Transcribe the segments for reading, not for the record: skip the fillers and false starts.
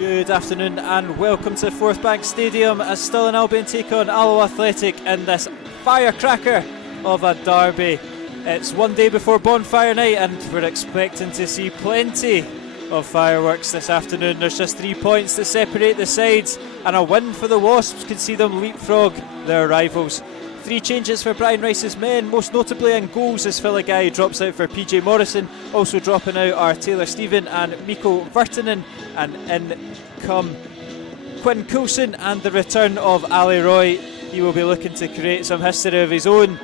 Good afternoon and welcome to Forth Bank Stadium as Stirling Albion take on Alloa Athletic in this firecracker of a derby. It's one day before bonfire night and we're expecting to see plenty of fireworks this afternoon. There's just 3 points to separate the sides and a win for the Wasps could see them leapfrog their rivals. 3 changes for Brian Rice's men, most notably in goals as Filigai drops out for PJ Morrison. Also dropping out are Taylor Stephen and Mikko Virtanen, and in come Quinn Coulson and the return of Ali Roy. He will be looking to create some history of his own.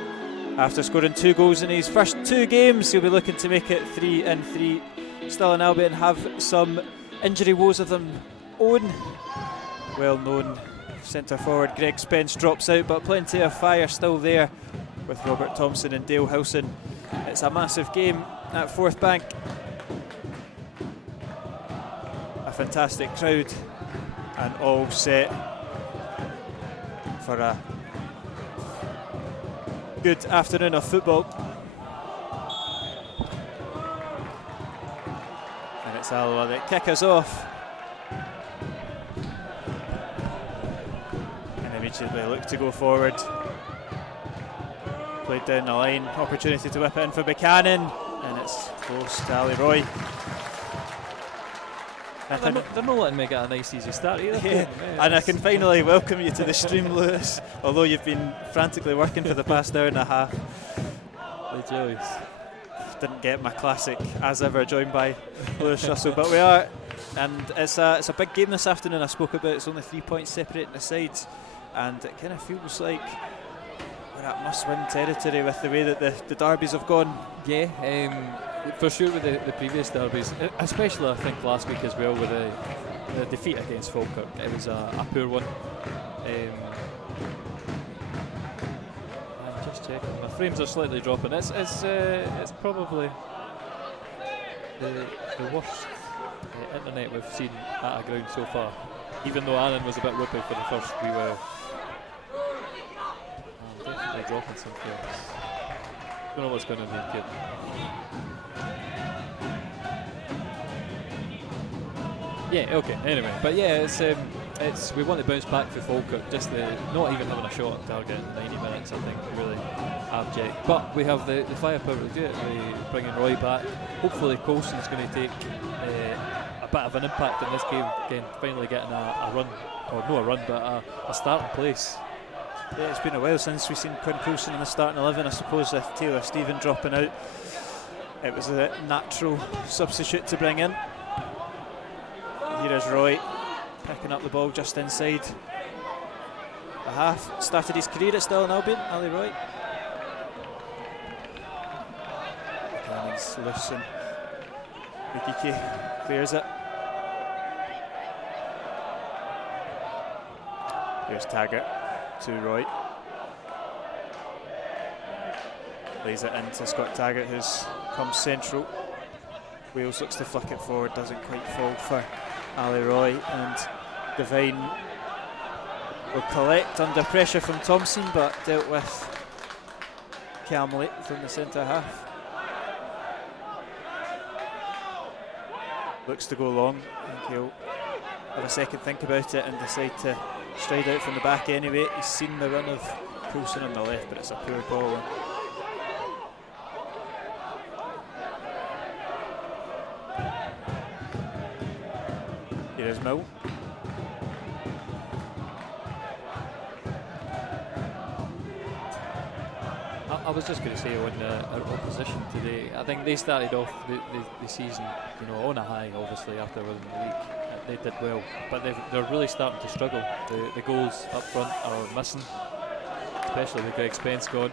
After scoring 2 goals in his first 2 games, he'll be looking to make it 3 and 3. Stirling Albion have some injury woes of their own. Well known centre forward Greg Spence drops out, but plenty of fire still there with Robert Thompson and Dale Hilson. It's a massive game at Forth Bank. A fantastic crowd and all set for a good afternoon of football. And it's Alloa that kick us off. Immediately look to go forward. Played down the line, opportunity to whip it in for Buchanan, and it's close to Ali Roy. They're not letting me get a nice easy start either. Yeah. And I can finally welcome you to the stream, Lewis, although you've been frantically working for the past hour and a half. Rejoice. Didn't get my classic as ever joined by Lewis Russell, but we are, and it's a big game this afternoon. I spoke about it's only 3 points separating the sides. And it kind of feels like we're at must-win territory with the way that the derbies have gone. Yeah, for sure with the previous derbies, especially I think last week as well with the defeat against Falkirk. It was a poor one. I'm just checking. My frames are slightly dropping. It's probably the worst internet we've seen at a ground so far. Even though Annan was a bit whippy for the first wee while. Definitely dropping some frames. Don't know what's going to be good. Yeah, okay. Anyway, but yeah, it's we want to bounce back for Falkirk. Just not even having a shot on target in 90 minutes. I think really abject. But we have the firepower to do it. We're bringing Roy back. Hopefully, Coulson's going to take a bit of an impact in this game. Again, finally getting a run, or not a run, but a starting place. Yeah, it's been a while since we've seen Quinn Coulson in the starting 11. I suppose with Taylor Stephen dropping out, it was a natural substitute to bring in. Here is Roy picking up the ball just inside the half. Started his career at Stirling Albion, Ali Roy. Cannon's loose and Bukiki clears it. Here's Taggart to Roy. Lays it into Scott Taggart, who's come central. Wales looks to flick it forward, doesn't quite fall for Ali Roy, and Devine will collect under pressure from Thompson, but dealt with calmly from the centre half. Looks to go long. I think he'll have a second think about it and decide to stride out from the back anyway. He's seen the run of Coulson on the left, but it's a poor ball. Here is Mill. I was just going to say on our opposition today, I think they started off the season, on a high, obviously, after winning the league. They did well, but they're really starting to struggle. The goals up front are missing, especially with Greg Spence gone.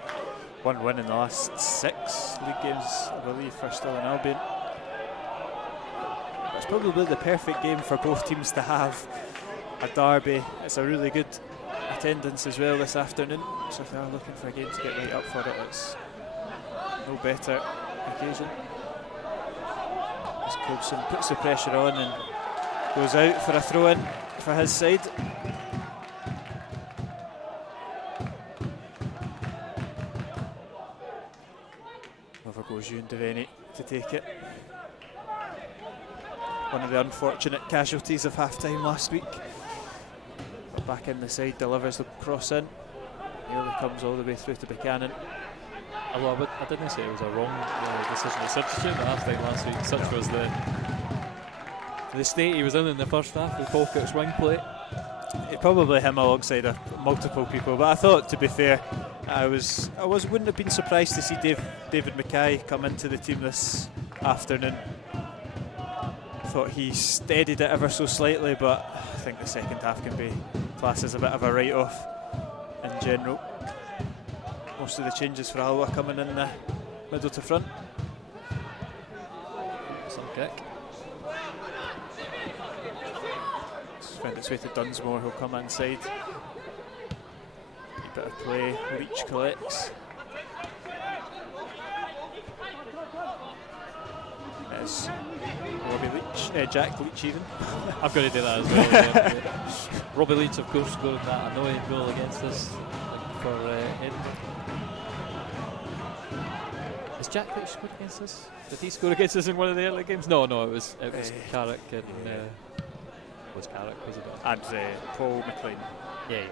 1 win in the last 6 league games, I believe, for Stirling Albion. It's probably the perfect game for both teams to have a derby. It's a really good attendance as well this afternoon, so if they are looking for a game to get right up for it, it's no better occasion. As Coulson puts the pressure on and goes out for a throw-in for his side. Over goes Ewan Devaney to take it. one of the unfortunate casualties of half-time last week. But back in the side, delivers the cross in. Nearly comes all the way through to Buchanan. Although I didn't say it was a wrong decision to substitute at half-time last week. Such was the state he was in the first half with Falkirk's wing play. Probably him alongside multiple people, but I thought, to be fair, I wouldn't have been surprised to see David Mackay come into the team this afternoon. Thought he steadied it ever so slightly, but I think the second half can be classed as a bit of a write-off in general. Most of the changes for Alloa coming in the middle to front. Some kick. Found its way to Dunsmore, who'll come inside. A bit of play, Leach collects. It's Robbie Leach, Jack Leach even. I've got to do that as well. Yeah. Robbie Leach, of course, scored that annoying goal against us for Edinburgh. Has Jack Leach scored against us? Did he score against us in one of the early games? No, it was Carrick and was Carrick, was it? And Paul McLean. Yeah.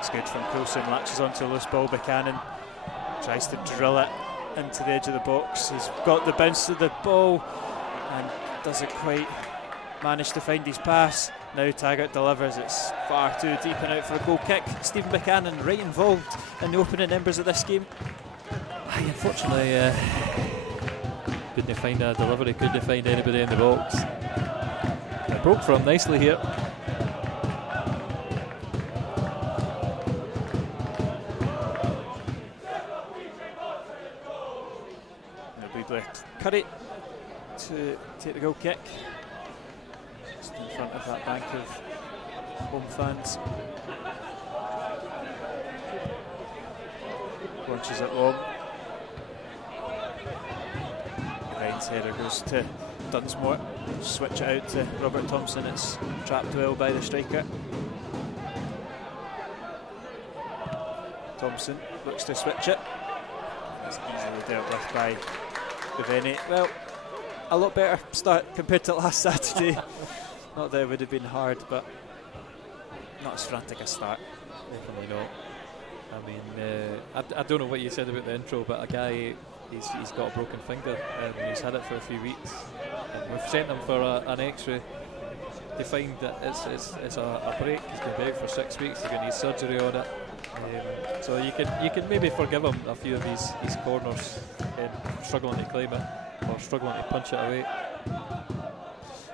It's good from Coulson, latches onto a loose ball. Buchanan tries to drill it into the edge of the box. He's got the bounce to the ball and doesn't quite manage to find his pass. Now Taggart delivers, it's far too deep and out for a goal kick. Stephen Buchanan right involved in the opening embers of this game. Unfortunately, couldn't find a delivery, couldn't find anybody in the box. It broke for him nicely here. Curry to take the goal kick. Just in front of that bank of home fans. Launches it long. Ryan's header goes to Dunsmore. Switch it out to Robert Thompson. It's trapped well by the striker. Thompson looks to switch it. It's easily dealt with by Devaney. Well, a lot better start compared to last Saturday. Not that it would have been hard, but not as frantic a start. Definitely not. I mean, I don't know what you said about the intro, but a guy, he's got a broken finger and he's had it for a few weeks. And we've sent him for an X-ray to find that it's a break. He's going to be out for 6 weeks. He's going to need surgery on it. So you can maybe forgive him a few of these corners struggling to claim it or struggling to punch it away.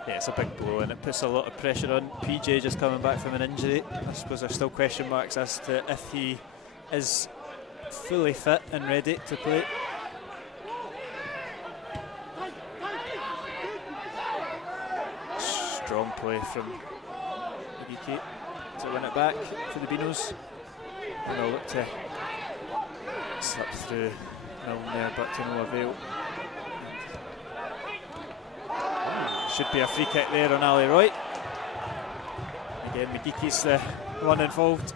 Yeah, it's a big blow and it puts a lot of pressure on PJ just coming back from an injury. I suppose there's still question marks as to if he is fully fit and ready to play. Strong play from Igiki to win it back for the Beanos. And they'll look to slip through Milne there, but to no avail. Should be a free kick there on Ali Roy. Again, McGeekie's the one involved.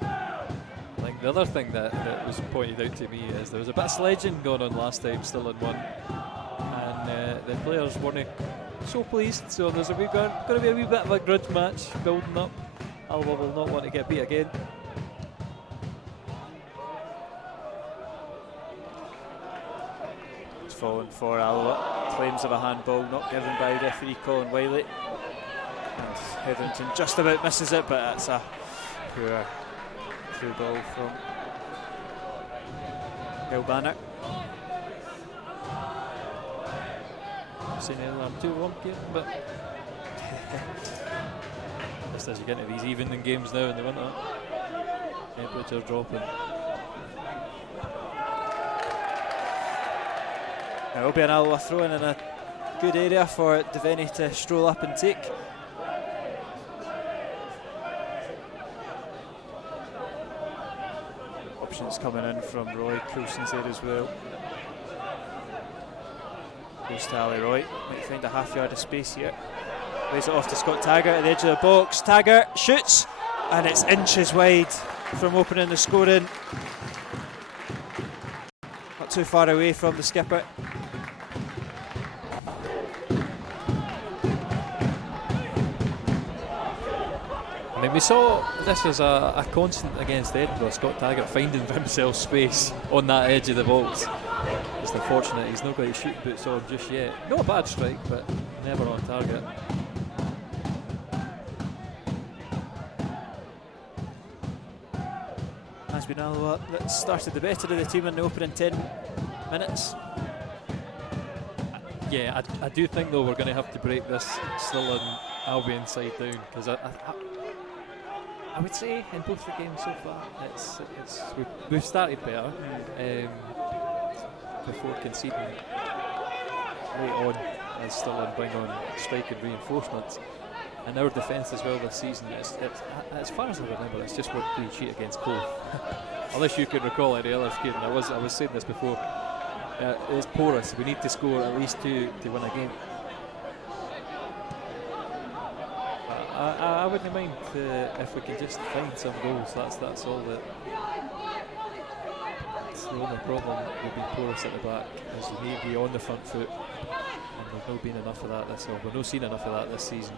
I think the other thing that was pointed out to me is there was a bit of sledging going on last time, still in one, and the players weren't so pleased. So there's going to be a wee bit of a grudge match building up. Alloa will not want to get beat again. It's fallen for Alloa. Claims of a handball not given by referee Colin Wiley. And Hetherington just about misses it, but that's a poor through ball from Hill Banner. Seen anyone 2-1 game, but just as you get into these evening games now in the winter, temperature dropping. It'll be an Alloa throw in a good area for Devaney to stroll up and take. Options coming in from Roy. Coulson's there as well. Goes to Ali Roy. Might find a half yard of space here. Lays it off to Scott Taggart at the edge of the box. Taggart shoots, and it's inches wide from opening the scoring. too far away from the skipper. I mean, we saw this as a constant against Edinburgh, Scott Taggart finding for himself space on that edge of the box. It's unfortunate he's not got his shoot boots on just yet. Not a bad strike, but never on target. Has been Alloa that started the better of the team in the opening 10 minutes. Yeah, I do think though we're going to have to break this Stirling Albion side down, because I would say in both the games so far we've started better before conceding late on as Stirling bring on striking reinforcements. And our defence as well this season, it's, as far as I remember, it's just worked clean sheet against Cove. Unless you can recall any other game. I was saying this before. It's porous. We need to score at least 2 to win a game. I wouldn't mind if we can just find some goals. That's all that. It's the only problem with being porous at the back, is you need to be on the front foot, and there's not been enough of that we've not seen enough of that this season.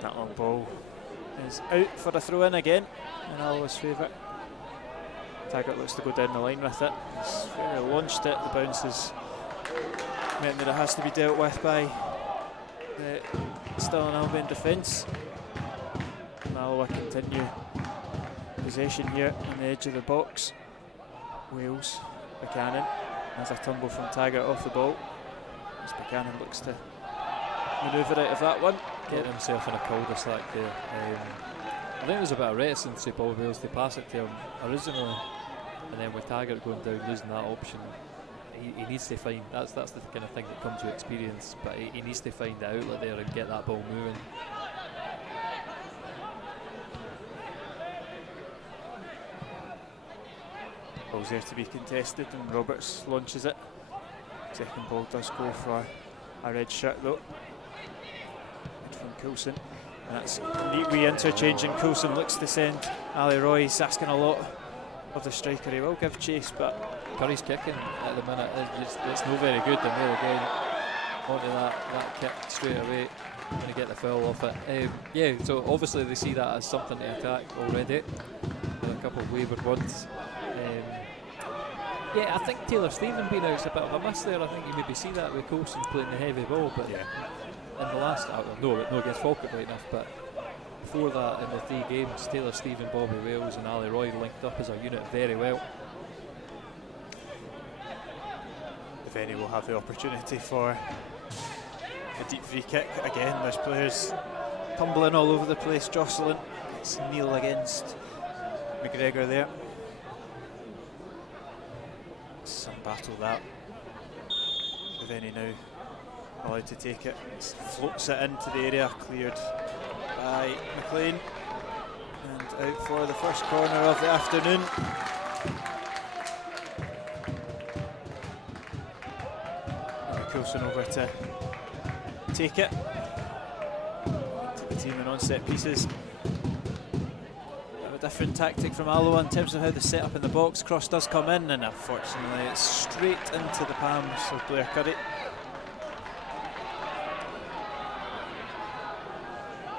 That long ball is out for a throw in again in Alloa's favour. Taggart looks to go down the line with it. He's launched it. The bounce has meant that it has to be dealt with by the Stirling Albion defence. Alloa continue possession here on the edge of the box. Wales, Buchanan has a tumble from Taggart off the ball as Buchanan looks to manoeuvre out of that one. Getting himself in a cul-de-sac there. I think there was a bit of reticence with Bobby Wales to pass it to him originally, and then with Taggart going down, losing that option, he needs to find, that's the kind of thing that comes with experience, but he needs to find the outlet there and get that ball moving. Ball's there to be contested and Roberts launches it. Second ball does go for a red shirt though. From Coulson, and that's a neat wee interchange, and Coulson looks to send Ali Roy. He's asking a lot of the striker. He will give chase, but Curry's kicking at the minute, it's not very good, and there again onto that kick straight away, going to get the foul off it. Yeah, so obviously they see that as something to attack already, with a couple of wayward ones. Yeah, I think Taylor Stephen being out is a bit of a miss there. I think you maybe see that with Coulson playing the heavy ball, but yeah. In the last, no against Falkirk right enough, but before that in the 3 games, Taylor Stephen, Bobby Wales and Ali Roy linked up as a unit very well. If any will have the opportunity for a deep free kick. Again, there's players tumbling all over the place, jostling. It's Neil against McGregor there. Some battle that. If any now allowed to take it, floats it into the area, cleared by McLean, and out for the first corner of the afternoon. Coulson over to take it to the team in on-set pieces. A different tactic from Alloa in terms of how they set up in the box. Cross does come in, and unfortunately it's straight into the palms of Blair Curry.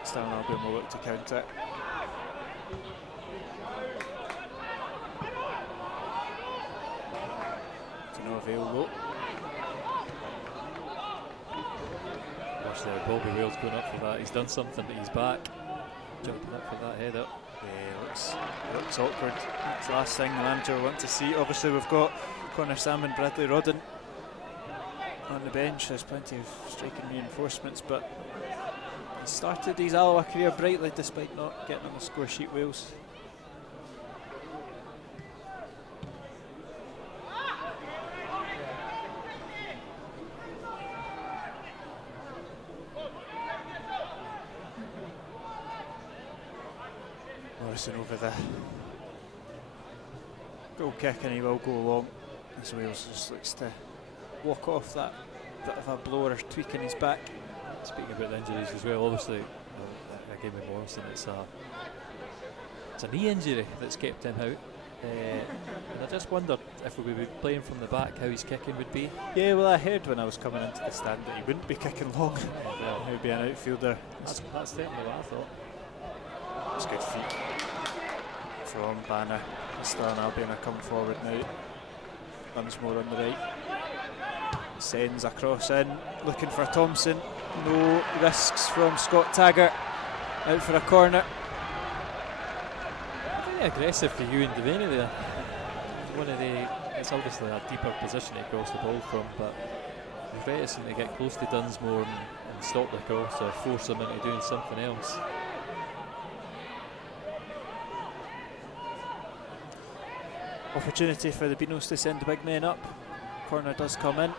Stirling Albion will look to counter it. To no avail though. Watch there, Bobby Wales going up for that. He's done something, but he's back. Jumping up for that head up. Yeah, it looks awkward. That's the last thing the manager will want to see. Obviously we've got Connor Sam and Bradley Rodden on the bench. There's plenty of striking reinforcements, but he started his Alloa career brightly despite not getting on the score sheet. Wales. Morrison over the goal kick, and he will go long as Wales just looks to walk off that bit of a blower tweak in his back. Speaking about the injuries as well, obviously, again with Morrison, it's a knee injury that's kept him out. And I just wondered if we would be playing from the back, how his kicking would be. Yeah, well, I heard when I was coming into the stand that he wouldn't be kicking long. Well, He would be an outfielder. that's certainly what I thought. It's good feet from Banner. Stirling Albion are come forward now. Dunsmore on the right. Sends a cross in, looking for Thompson. No risks from Scott Taggart. Out for a corner. Very aggressive for Ewan Devaney there. It's obviously a deeper position to cross the ball from, but he's reticent to get close to Dunsmore and stop the cross or force him into doing something else. Opportunity for the Beanos to send the big men up. Corner does come in.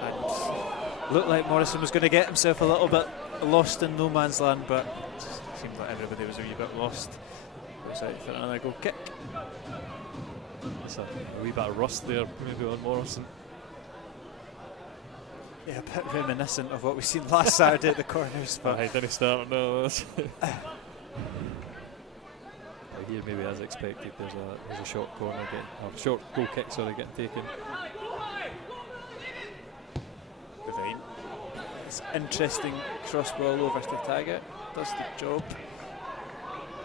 And looked like Morrison was going to get himself a little bit lost in no man's land, but it seemed like everybody was a wee bit lost. Goes out for another goal kick. It's a wee bit of rust there, maybe on Morrison. Yeah, a bit reminiscent of what we've seen last Saturday at the corners. But I didn't start, no. Here, maybe as expected, there's a short corner getting, short goal kick, getting taken. Devine. It's interesting cross ball over to Taggart. Does the job.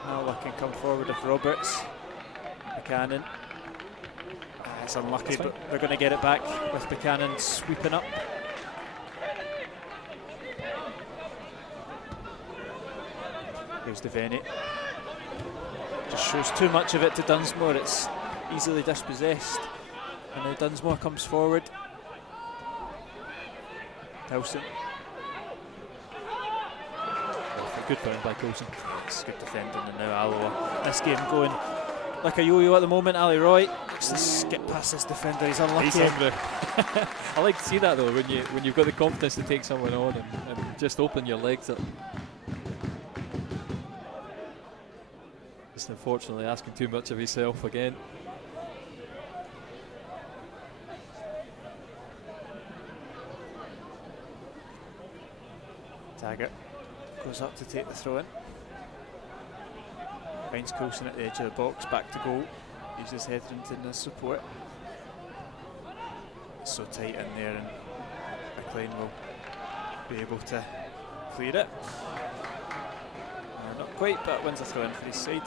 Alba can come forward with Roberts. Buchanan. It's unlucky, but they're going to get it back with Buchanan sweeping up. Here's Devaney. Just shows too much of it to Dunsmore. It's easily dispossessed. And now Dunsmore comes forward. Coulson. Good for him by Coulson. It's good defending, and now Alloa. This game going like a yo-yo at the moment. Ali Roy looks to skip past this defender. He's unlucky. He's hungry. I like to see that though, when you've got the confidence to take someone on and just open your legs up. Just unfortunately asking too much of himself again. Taggart goes up to take the throw in. Finds Coulson at the edge of the box, back to goal. Uses Hetherington as support. It's so tight in there, and McLean will be able to clear it. Not quite, but wins a throw in for his side.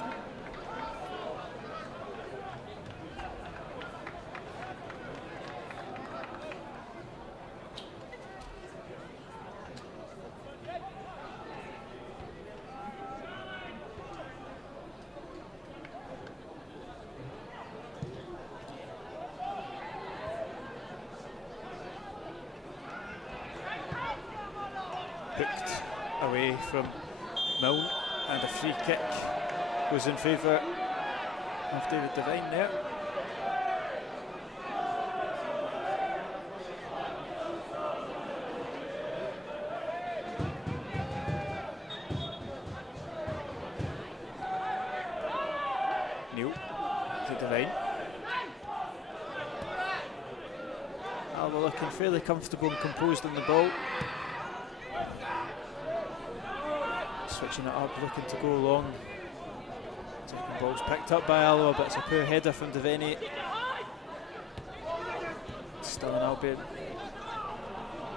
Hooked away from Milne, and a free kick goes in favour of David Devine there. Neil to Devine. Alba looking fairly comfortable and composed on the ball. Switching it up, looking to go long. Second ball's picked up by Alloa, but it's a poor header from Devaney. Still an Albion.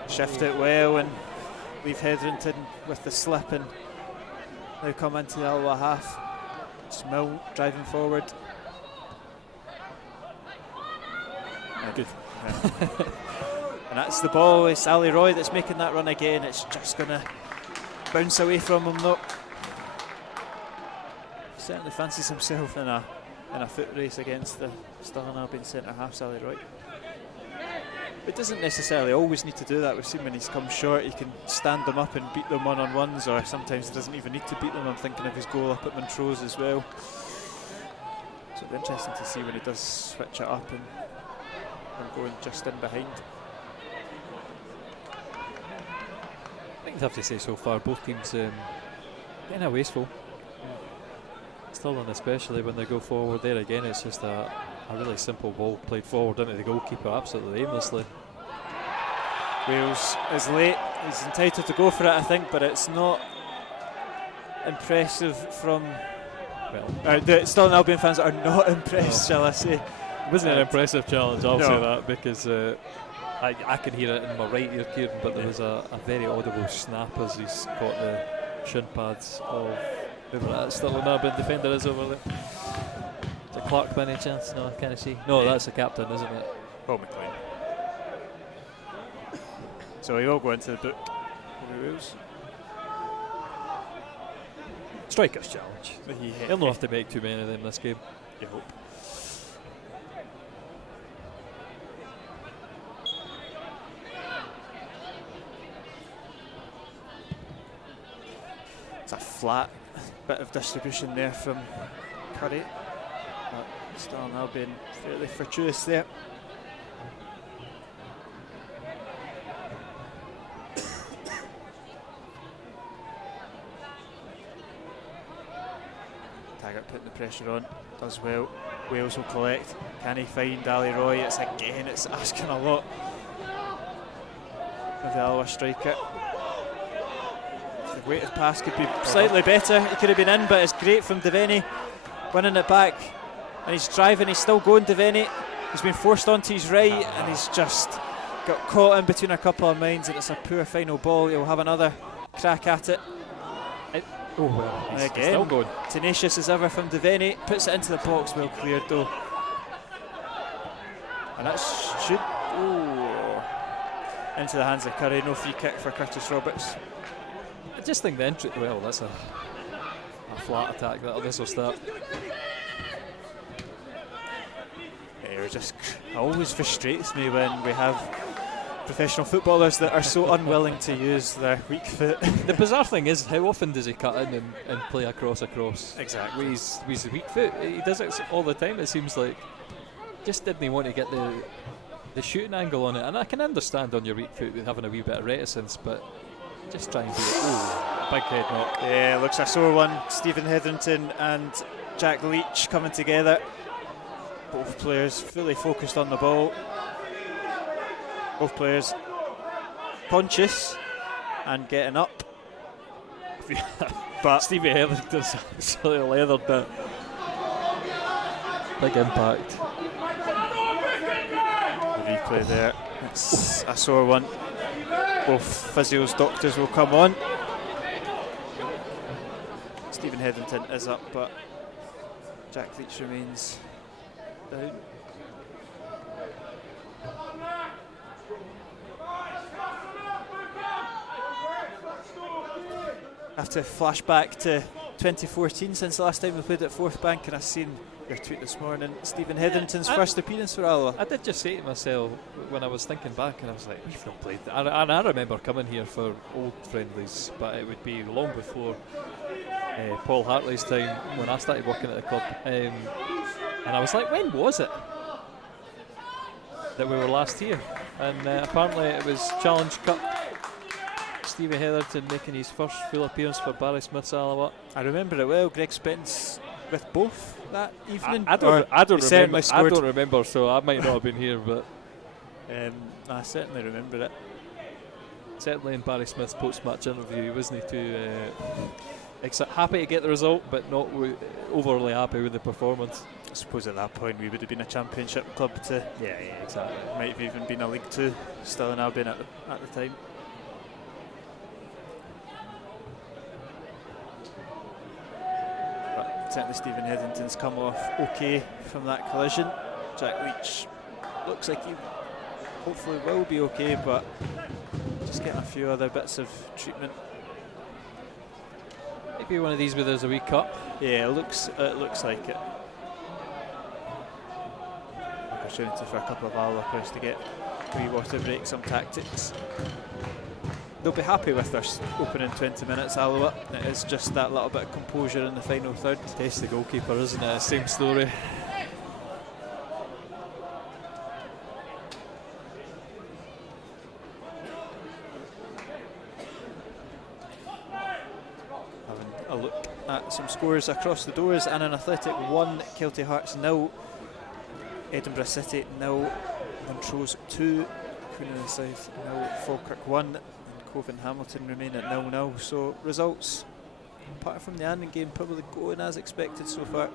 Shift it well and leave Hetherington with the slip, and now come into the Alloa half. It's Milne driving forward. Good. And that's the ball. It's Ali Roy that's making that run again. It's just going to bounce away from him though. Certainly fancies himself in a foot race against the Stirling Albion centre half, Sally Roy. It doesn't necessarily always need to do that. We've seen when he's come short, he can stand them up and beat them one-on-ones, or sometimes he doesn't even need to beat them. I'm thinking of his goal up at Montrose as well. So it'll be interesting to see when he does switch it up and going just in behind. I think I'd have to say so far both teams getting a wasteful. Stirling especially when they go forward there again, it's just a really simple ball played forward into the goalkeeper absolutely aimlessly. Wales is late, he's entitled to go for it I think, but it's not impressive from well, The Stirling Albion fans are not impressed, shall I say. it wasn't an impressive challenge, I'll No. say that, because I can hear it in my right ear, Kieran, but there was a very audible snap as he's caught the shin pads of whoever that Stirling Albion defender is over there. Is it Clark by any chance? No, I can't see. No, that's the captain, isn't it? Paul McLean. So he will go into the book for the rules. Striker's challenge. He'll not have to make too many of them this game. You hope. It's a flat bit of distribution there from Curry. But Stirling Albion fairly fortuitous there. Taggart putting the pressure on, does well. Wales will collect. Can he find Ali Roy? It's asking a lot of the Alloa striker. If the weighted pass could be slightly better, it could have been in, but it's great from Devaney, winning it back. And he's driving, he's still going, Devaney. He's been forced onto his right, and he's just got caught in between a couple of minds, and it's a poor final ball. He'll have another crack at it. Oh, well, he's Again, still going. tenacious as ever from Devaney, puts it into the box, well cleared though. And that should into the hands of Curry. No free kick for Curtis Roberts. I just think the entry, well, that's a flat attack. This will start. It always frustrates me when we have professional footballers that are so unwilling to use their weak foot. The bizarre thing is, how often does he cut in and play across? Exactly. With his weak foot. He does it all the time, it seems like. Just didn't he want to get the shooting angle on it? And I can understand on your weak foot with having a wee bit of reticence, but just try and do it. Oh, big head knock. Yeah, looks a sore one. Stephen Hetherington and Jack Leach coming together. Both players fully focused on the ball. Both players conscious and getting up. But Stevie Hetherington's absolutely leathered it. Big impact. The replay there. It's a sore one. Both physios, doctors will come on. Stephen Hetherington is up, but Jack Leach remains down. I have to flash back to 2014 since the last time we played at Forth Bank, and I've seen your tweet this morning, Stephen Hetherington's first appearance for Alloa. I did just say to myself when I was thinking back, and I was like, we've not played that. And I remember coming here for old friendlies, but it would be long before Paul Hartley's time when I started working at the club. And I was like, when was it that we were last here? And apparently it was Challenge Cup. Stevie Hetherington making his first full appearance for Barry Smith's Alloa. I remember it well. Greg Spence with both that evening. I don't Or remember, so I might not have been here, but I certainly remember it. certainly in Barry Smith's post-match interview, wasn't he too happy to get the result, but not overly happy with the performance. I suppose at that point we would have been a championship club to. Yeah, exactly. Might have even been a League Two, still in Albion at the time. Certainly Stephen Hetherington's come off okay from that collision. Jack Leach looks like he hopefully will be okay, but just getting a few other bits of treatment. Maybe one of these where there's a wee cut. Yeah, it looks like it. Opportunity for a couple of Alloa players to get a wee water break, some tactics. They'll be happy with their opening 20 minutes, Alloa. It is just that little bit of composure in the final third. Test the goalkeeper, isn't it? Same story. Having a look at some scores across the doors. Annan Athletic 1, Kelty Hearts 0, Edinburgh City 0, Montrose 2, Queen of the South 0, Falkirk 1. Cove and Hamilton remain at 0-0. So results apart from the Annan game, probably going as expected so far.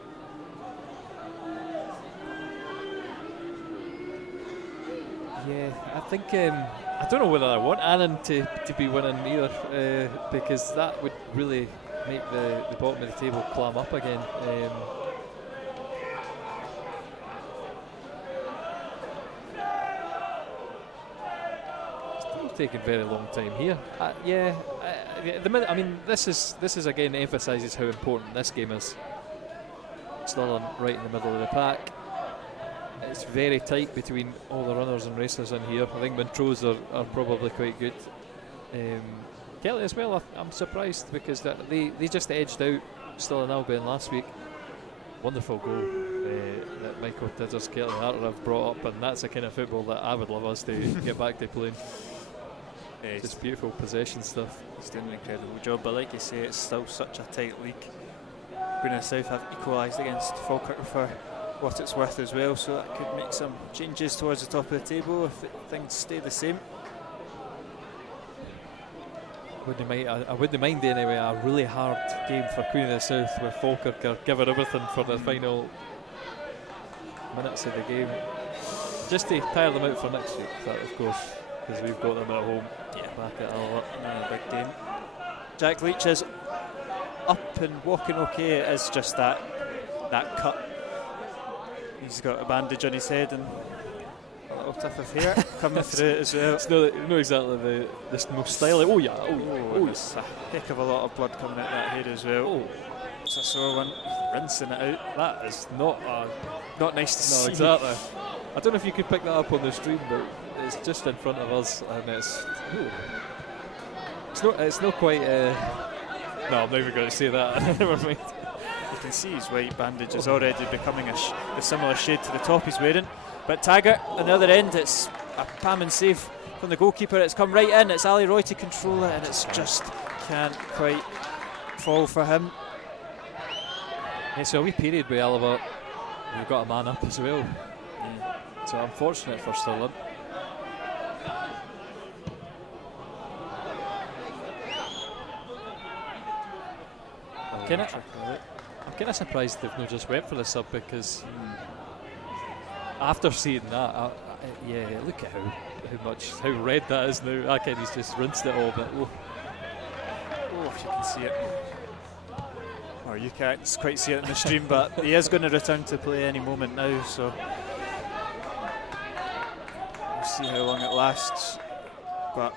Yeah, I think I don't know whether I want Annan to be winning either, because that would really make the bottom of the table climb up again. Still taking very long time here. I mean, this is again emphasises how important this game is. Stirling right in the middle of the pack. It's very tight between all the runners and racers in here. I think Montrose are probably quite good. Kelly as well, I'm surprised because they just edged out Stirling Albion last week. Wonderful goal that Michael Tidders, Kelly Harter have brought up, and that's the kind of football that I would love us to get back to playing. Just beautiful possession stuff. He's doing an incredible job, but like you say, it's still such a tight league. Gwynedd South have equalised against Falkirk for what it's worth as well, so that could make some changes towards the top of the table if things stay the same. I wouldn't mind anyway a really hard game for Queen of the South where Falkirk are giving everything for the final minutes of the game, just to tire them out for next week, that of course, because we've got them at home. Back at Alloa, another big game. Jack Leach is up and walking okay. It is just that cut. He's got a bandage on his head and a little tuft of hair coming through it as well. It's not exactly the most stylish. Oh yeah, there's a heck of a lot of blood coming out that head as well. Oh, it's a sore one, rinsing it out. That is not nice to see. No, exactly. I don't know if you could pick that up on the stream, but it's just in front of us, and it's not quite. No, I'm not even going to say that. Never mind. You can see his white bandage is already becoming a similar shade to the top he's wearing. But Taggart, on the other end, it's a Pammon save from the goalkeeper. It's come right in. It's Ali Roy to control it, and it's just can't quite fall for him. Yeah, so a wee period with Alaba, we've got a man up as well. So unfortunate for Stirling. I'm kind of surprised they've not just went for the sub, because after seeing that, look at how red that is now. I he's just rinsed it all, but if you can see it, or you can't quite see it in the stream, but he is going to return to play any moment now, so we'll see how long it lasts. But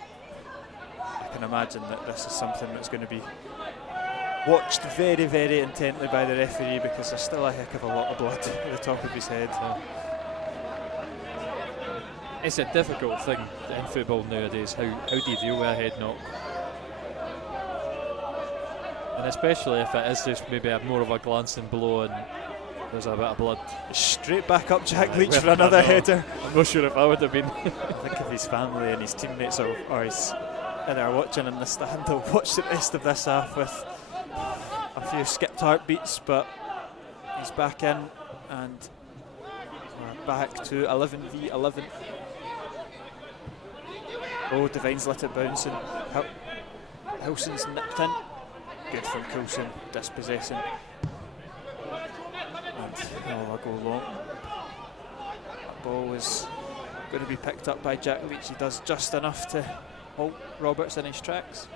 I can imagine that this is something that's going to be watched very, very intently by the referee, because there's still a heck of a lot of blood at the top of his head. It's a difficult thing in football nowadays. How do you deal with a head knock? And especially if it is just maybe more of a glancing blow and there's a bit of blood. Straight back up Jack Leach for another header. I'm not sure if I would have been. I think if his family and his teammates are watching in the stand, they'll watch the rest of this half with a few skipped heartbeats, but he's back in, and we're back to 11v11. Oh, Devine's let it bounce, and Hilson's nipped in. Good from Coulson, dispossessing. And I'll go long. That ball is going to be picked up by Jack Leach. He does just enough to halt Roberts in his tracks.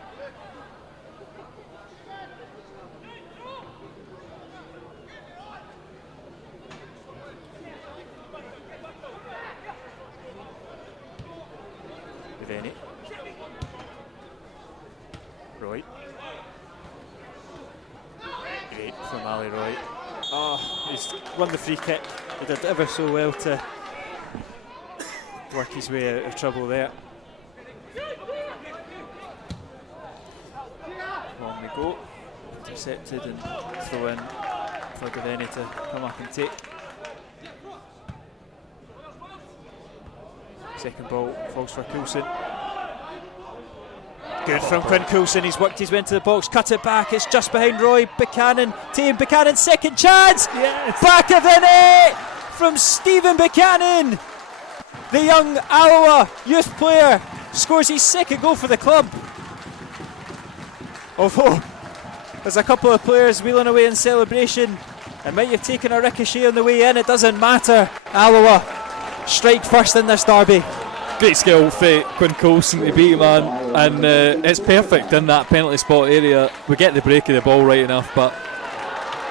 Devaney. Roy. Great from Ali Roy. Oh, he's won the free kick. He did ever so well to work his way out of trouble there. Long we go. Intercepted and throw in for Devaney to come up and take. Second ball falls for Coulson. Good from Quinn Coulson, he's worked his way into the box, cut it back, it's just behind Roy Buchanan. Team Buchanan, second chance! Yes. Back of the net from Stephen Buchanan! The young Alloa youth player scores his second goal for the club. Oh, There's a couple of players wheeling away in celebration. It might have taken a ricochet on the way in, it doesn't matter. Alloa strike first in this derby. Great skill for Quinn Coulson to beat him on, and it's perfect in that penalty spot area. We get the break of the ball right enough, but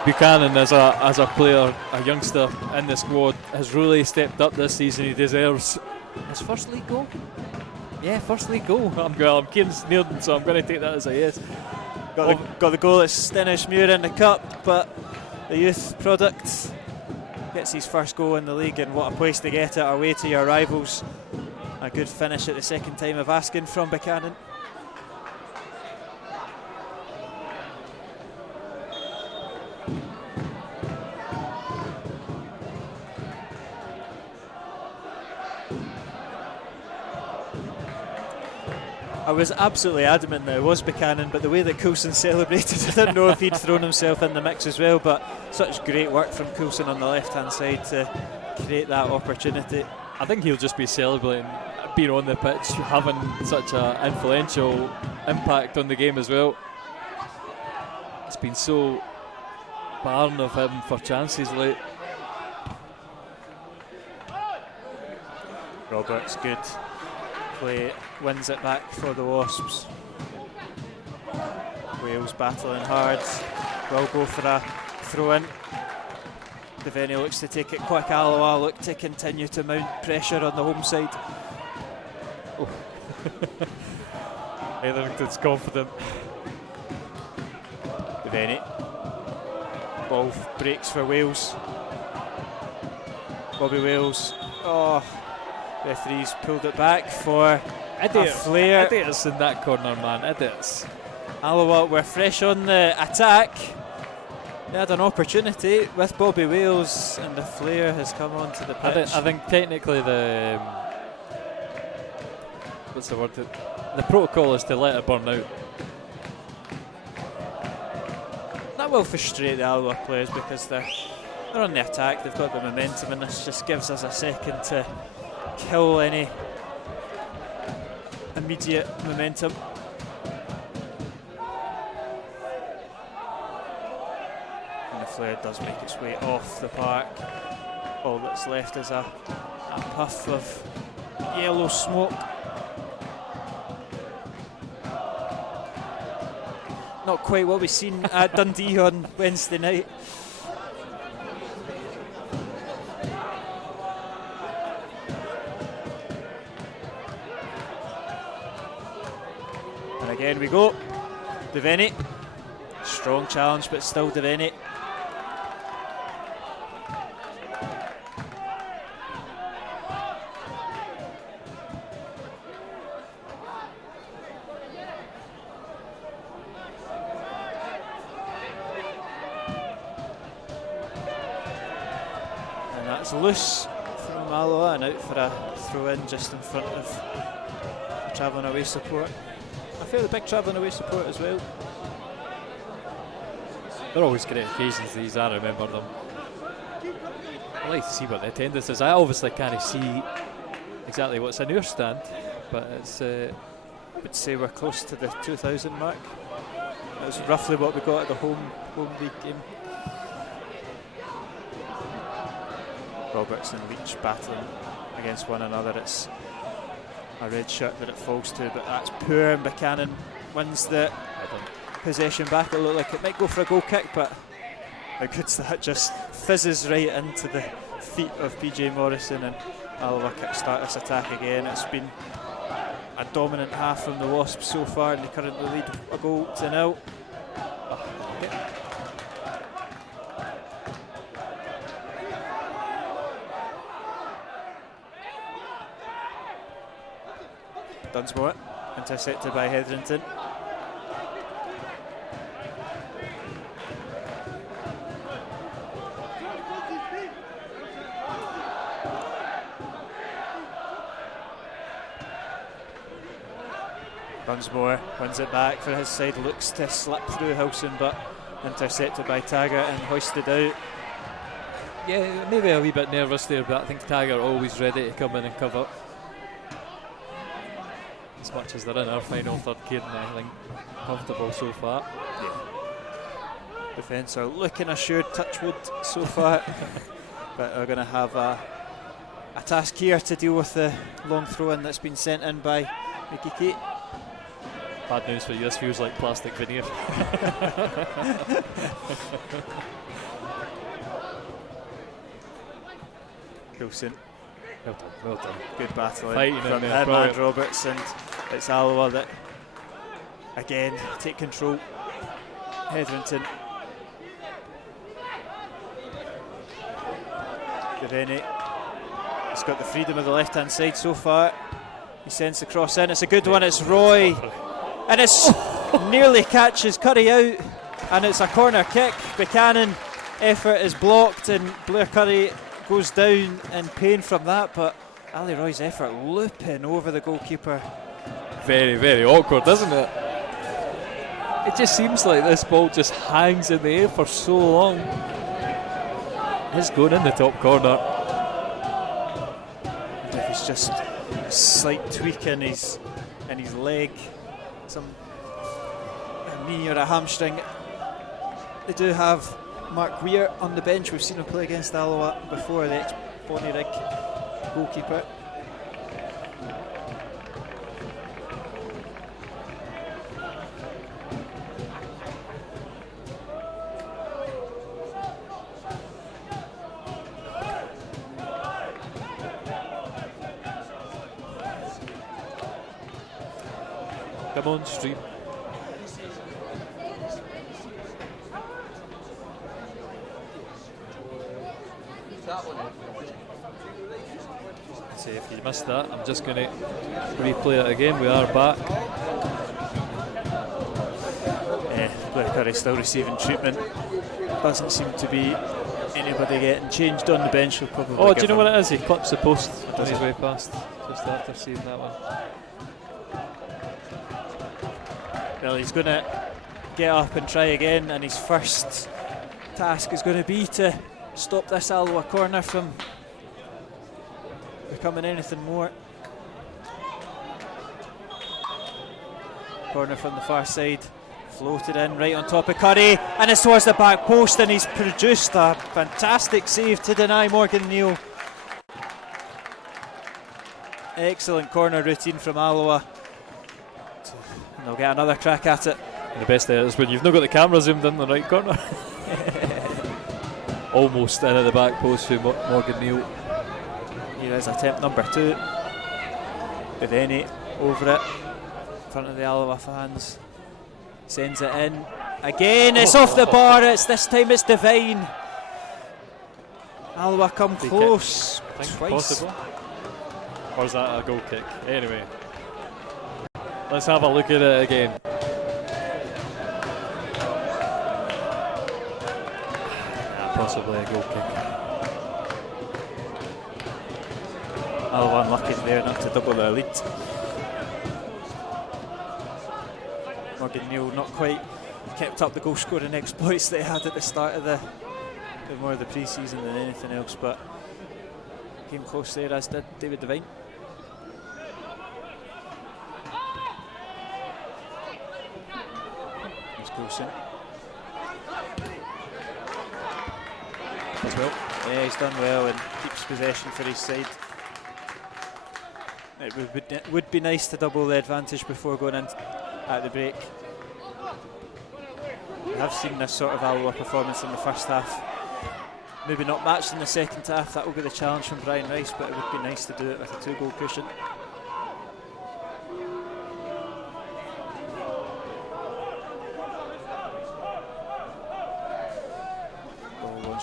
Buchanan as a player, a youngster in the squad, has really stepped up this season. He deserves his first league goal. Yeah, first league goal. I'm Kieran's Nearden, so I'm going to take that as a yes. Got the goal at Stenishmuir in the cup, but the youth product gets his first goal in the league, and what a place to get it away to your rivals. A good finish at the second time of asking from Buchanan. I was absolutely adamant that it was Buchanan, but the way that Coulson celebrated, I didn't know if he'd thrown himself in the mix as well, but such great work from Coulson on the left-hand side to create that opportunity. I think he'll just be celebrating being on the pitch, having such an influential impact on the game as well. It's been so barren of him for chances late. Roberts, good play, wins it back for the Wasps. Wales battling hard, will go for a throw-in. Devaney looks to take it quick. Alloa look to continue to mount pressure on the home side. Oh. Hetherington's confident. Devaney. Ball breaks for Wales. Bobby Wales. Oh, referees pulled it back for a flare. Idiots in that corner, man. Idiots. Alloa were fresh on the attack. They had an opportunity with Bobby Wales, and the flare has come onto the pitch. I think technically the what's the word? The protocol is to let it burn out. That will frustrate the Alloa players because they're on the attack. They've got the momentum, and this just gives us a second to kill any immediate momentum. Flare does make its way off the park. All that's left is a puff of yellow smoke. Not quite what we've seen at Dundee on Wednesday night. And again we go. Devaney. Strong challenge, but still Devaney. Loose from Alloa and out for a throw-in just in front of the travelling away support. A fairly big travelling away support as well. They're always great occasions, these, I remember them. I like to see what the attendance is. I obviously can't see exactly what's in your stand, but it's I would say we're close to the 2,000 mark. That's roughly what we got at the home league game. Roberts and Leach battling against one another. It's a red shirt that it falls to, but that's poor, and Buchanan wins the possession back. It looked like it might go for a goal kick, but how good's that? Just fizzes right into the feet of PJ Morrison, and Alloa kickstart this attack again. It's been a dominant half from the Wasps so far, and they currently lead a goal to 0. Dunsmore, intercepted by Hetherington. Dunsmore wins it back for his side, looks to slip through Hilson, but intercepted by Taggart and hoisted out. Yeah, maybe a wee bit nervous there, but I think Taggart always ready to come in and cover. As much as they're in our final third, Kieran, I think comfortable so far. Yeah. Defence are looking assured, touchwood so far. But they're going to have a task here to deal with the long throw-in that's been sent in by Mickey Kate. Bad news for you, this feels like plastic veneer. Coulson. Well done, well done. Good battle Fighting from in there, Herman Roberts, and it's Alloa that again take control. Hetherington. Devaney. He's got the freedom of the left hand side so far. He sends the cross in. It's a good one. It's Roy. And it's nearly catches Curry out. And it's a corner kick. Buchanan effort is blocked and Blair Curry goes down in pain from that. But Ali Roy's effort looping over the goalkeeper. Very, very awkward, isn't it? It just seems like this ball just hangs in the air for so long. It's going in the top corner. And if it's just a slight tweak in his leg, a knee or a hamstring. They do have Mark Weir on the bench. We've seen him play against Alloa before, the ex-Bonnyrigg goalkeeper. Come on, Stream. See, if you missed that, I'm just going to replay it again. We are back. Blair Curry still receiving treatment. Doesn't seem to be anybody getting changed on the bench. Will probably. Oh, do you know what it is? He clips the post on his way past. Just after seeing that one. Well, he's going to get up and try again, and his first task is going to be to stop this Alloa corner from becoming anything more. Corner from the far side, floated in right on top of Curry, and it's towards the back post, and he's produced a fantastic save to deny Morgan Neal. Excellent corner routine from Alloa. And they'll get another crack at it. And the best there is when you've not got the camera zoomed in the right corner. Almost in at the back post for Morgan Neal. Here is attempt number 2. Beveni over it, in front of the Alloa fans. Sends it in. Again, it's off the bar. This time it's Devine. Alloa come close twice. Possible. Or is that a goal kick? Anyway. Let's have a look at it again. Possibly a goal kick. Alloa unlucky there not to double their lead. Morgan Neal not quite kept up the goal scoring exploits they had at the start of the more of the pre-season than anything else, but came close there, as did David Devine. Coulson. As well. Yeah, he's done well and keeps possession for his side. It would be nice to double the advantage before going in at the break. We have seen this sort of Alloa performance in the first half. Maybe not matched in the second half. That will be the challenge from Brian Rice, but it would be nice to do it with a 2-goal cushion.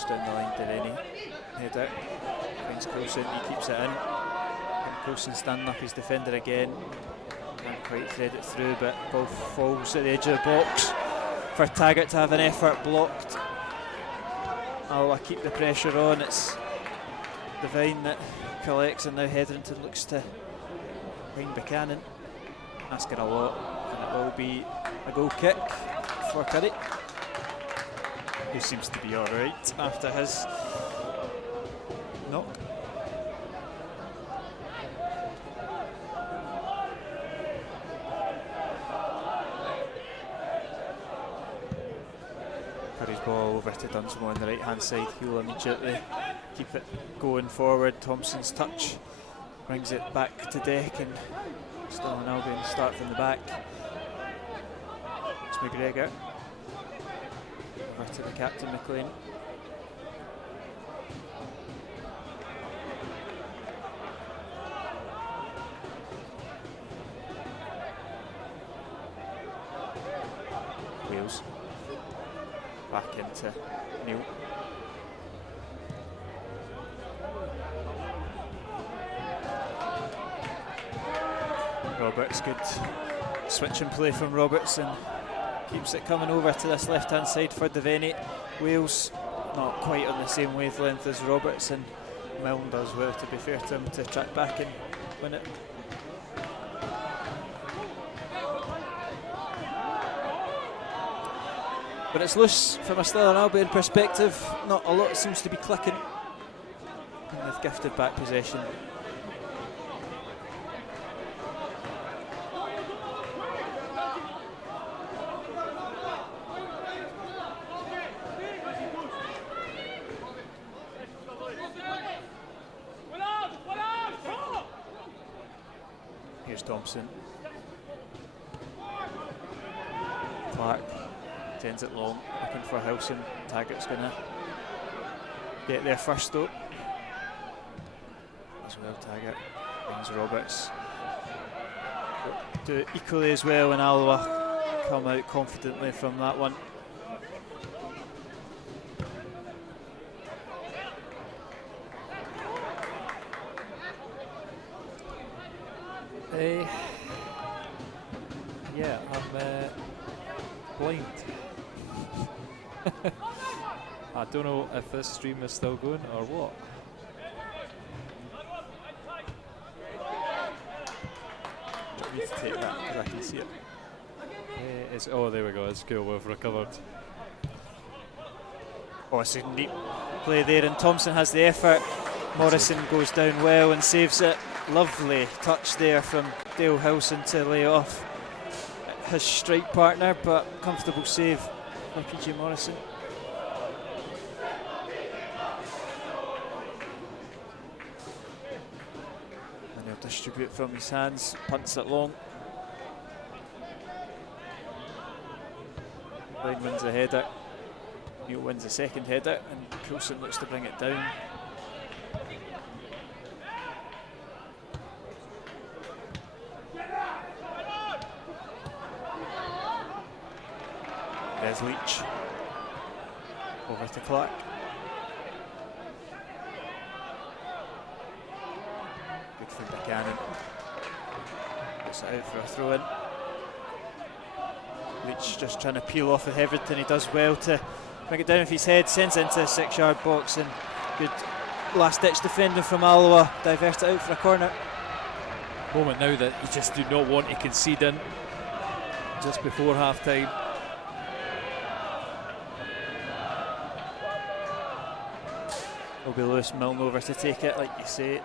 Down the line, Devaney header finds Coulson, he keeps it in, and Coulson standing up his defender again, can't quite thread it through, but ball falls at the edge of the box for Taggart to have an effort blocked. Alloa keep the pressure on. It's Devine that collects, and now Hetherington looks to find Buchanan, asking a lot, and it will be a goal kick for Curry, who seems to be alright after his knock. Curry's ball over to Dunsmore on the right hand side. He'll immediately keep it going forward. Thompson's touch brings it back to Deck, and Stirling Albion start from the back. It's McGregor over to the captain, McLean. Wales back into Neil. Roberts, good switch and play from Roberts, and keeps it coming over to this left hand side for Devaney. Wales not quite on the same wavelength as Roberts, and Milne does well, to be fair to him, to track back and win it. But it's loose from a Stirling Albion perspective. Not a lot seems to be clicking, and they've gifted back possession. Here's Thompson. Clark tends it long, looking for Hilson. Taggart's going to get there first though. As well, Taggart brings Roberts. Do it equally as well, and Alloa come out confidently from that one. Yeah, I'm blind. I don't know if this stream is still going or what. I need to take that because I can see it. Oh, there we go. It's cool. We've recovered. Oh, it's a neat play there, and Thompson has the effort. Morrison goes down well and saves it. Lovely touch there from Dale Hilson to lay off his strike partner, but comfortable save for PJ Morrison. And he'll distribute from his hands, punts it long. Blaine wins the header. Neil wins the second header, and Coulson looks to bring it down. There's Leach. Over to Clark. Good for Buchanan. Puts it out for a throw in. Leach just trying to peel off with Hetherington. He does well to bring it down with his head, sends it into the 6-yard box, and good last ditch defending from Alloa. Divert it out for a corner. Moment now that you just do not want to concede in just before half time. Will be Lewis Milne over to take it, like you say.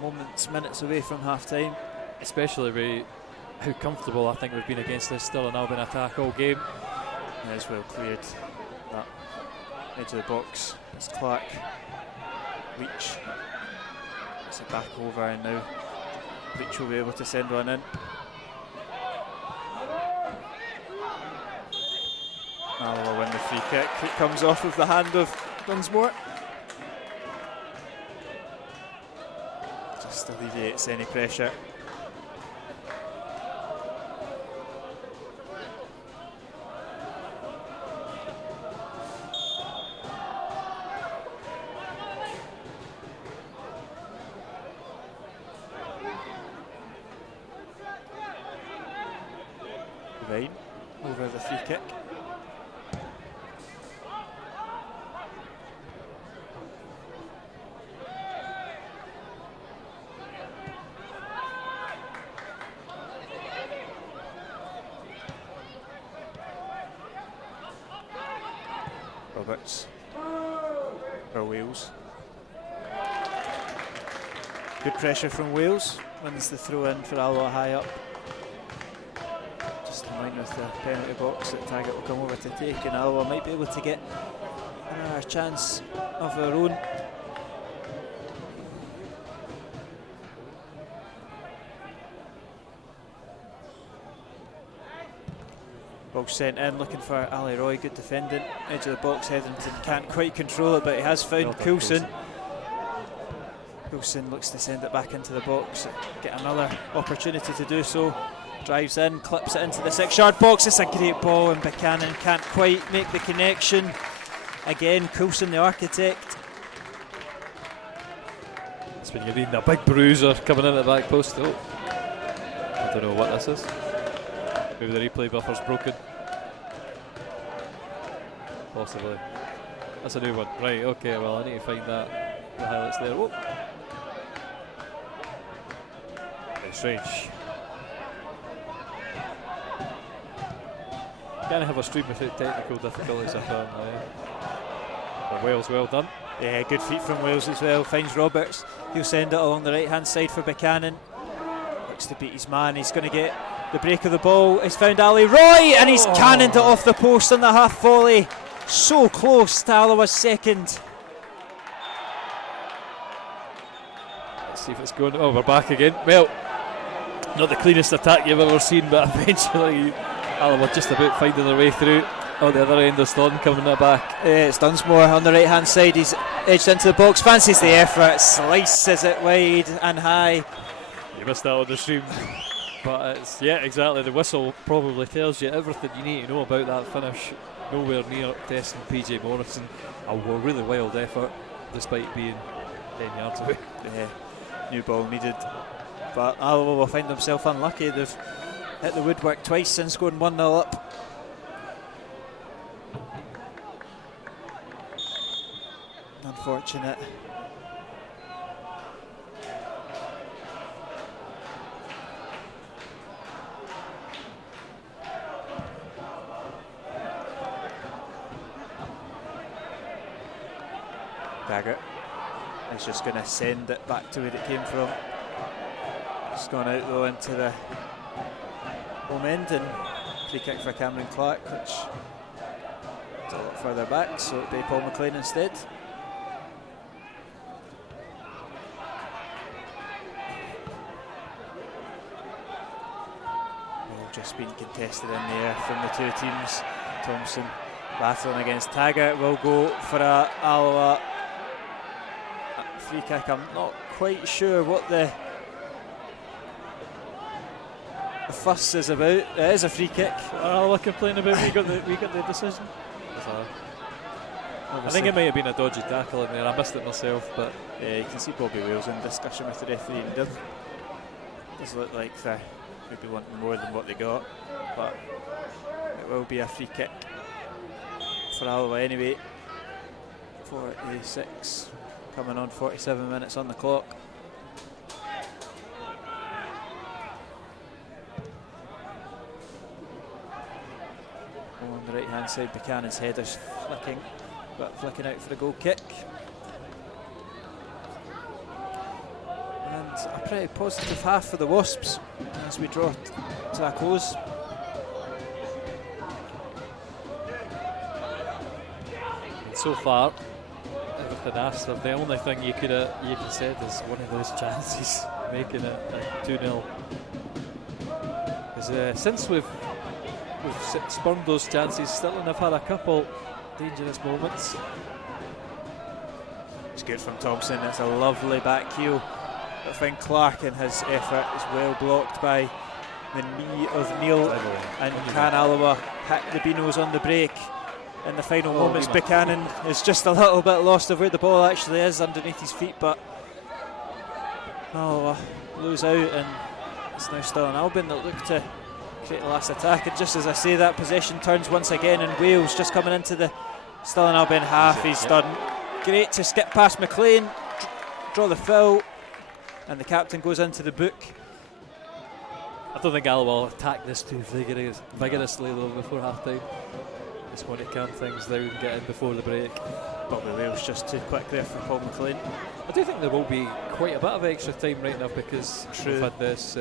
We're minutes away from half time. Especially with how comfortable I think we've been against this Stirling Albion attack all game. Yeah, it's well cleared. That edge of the box. It's Clark. Leach. It's a back over, and now Leach will be able to send one in. Alloa win the free kick. It comes off of the hand of Dunsmore. Just alleviates any pressure. Ryan over the free kick. Roberts for Wales. Good pressure from Wales. Wins the throw in for Alloa high up. Just line with the penalty box that Taggart will come over to take, and Alloa might be able to get another chance of their own. Ball sent in, looking for Ali Roy, good defending, edge of the box. Hetherington can't quite control it, but he has found Coulson. Coulson looks to send it back into the box, get another opportunity to do so. Drives in, clips it into the 6-yard box. It's a great ball, and Buchanan can't quite make the connection. Again, Coulson the architect. It's when you're needing a big bruiser coming in at the back post. Oh, I don't know what this is. Maybe the replay buffer's broken. Possibly. That's a new one. Right, okay, well I need to find that. The highlights there. Whoa. Very strange. Can't have a stream without technical difficulties apparently. But Wales, well done. Yeah, good feet from Wales as well. Finds Roberts. He'll send it along the right hand side for Buchanan. Looks to beat his man. He's going to get the break of the ball. He's found Ali Roy, and he's cannoned it off the post on the half volley. So close to Alloa's second. Let's see if it's going. Oh, we're back again. Well, not the cleanest attack you've ever seen, but eventually Alloa just about finding their way through. Oh, the other end of Staunton coming at back. It's Dunsmore on the right hand side. He's edged into the box, fancies the effort, slices it wide and high. You missed that on the stream. But it's, yeah, exactly. The whistle probably tells you everything you need to know about that finish. Nowhere near testing PJ Morrison. A really wild effort, despite being 10 yards away. Yeah, new ball needed. But Alloa will find themselves unlucky. They've hit the woodwork twice since going 1-0 up. Unfortunate. Taggart is just going to send it back to where it came from. It's gone out though into the home end, and free kick for Cameron Clark, which is a lot further back, so it'll be Paul McLean instead. Just been contested in there from the two teams. Thompson battling against Taggart, will go for a Alloa free kick. I'm not quite sure what the fuss is about. It is a free kick. Alloa complain about we got the decision. I think it might have been a dodgy tackle in there. I missed it myself, but yeah, you can see Bobby Wales in discussion with the referee. It does look like they're maybe wanting more than what they got, but it will be a free kick for Alloa anyway. 46 coming on, 47 minutes on the clock. On the right hand side, Buchanan's header's flicking out for a goal kick. And a pretty positive half for the Wasps as we draw to a close. And so far, everything asked of, the only thing you could have said is one of those chances, making it a 2-0. Because since we've spurned those chances, Stirling have had a couple dangerous moments. It's good from Thompson. It's a lovely back heel. I think Clark in his effort is well blocked by the knee of Neil, and can Alloa hit the Beanos on the break in the final moments? Buchanan is just a little bit lost of where the ball actually is underneath his feet, but Alloa lose out, and it's now still an Albion that look to create the last attack. And just as I say that, possession turns once again, and Wales just coming into the still an Albion half. He's done great to skip past McLean, draw the foul, and the captain goes into the book. I don't think Alloa will attack this too vigorously though before half time. Just want to calm things down, get in before the break. Bobby Wales just too quick there for Paul McLean. I do think there will be quite a bit of extra time right now because we've had this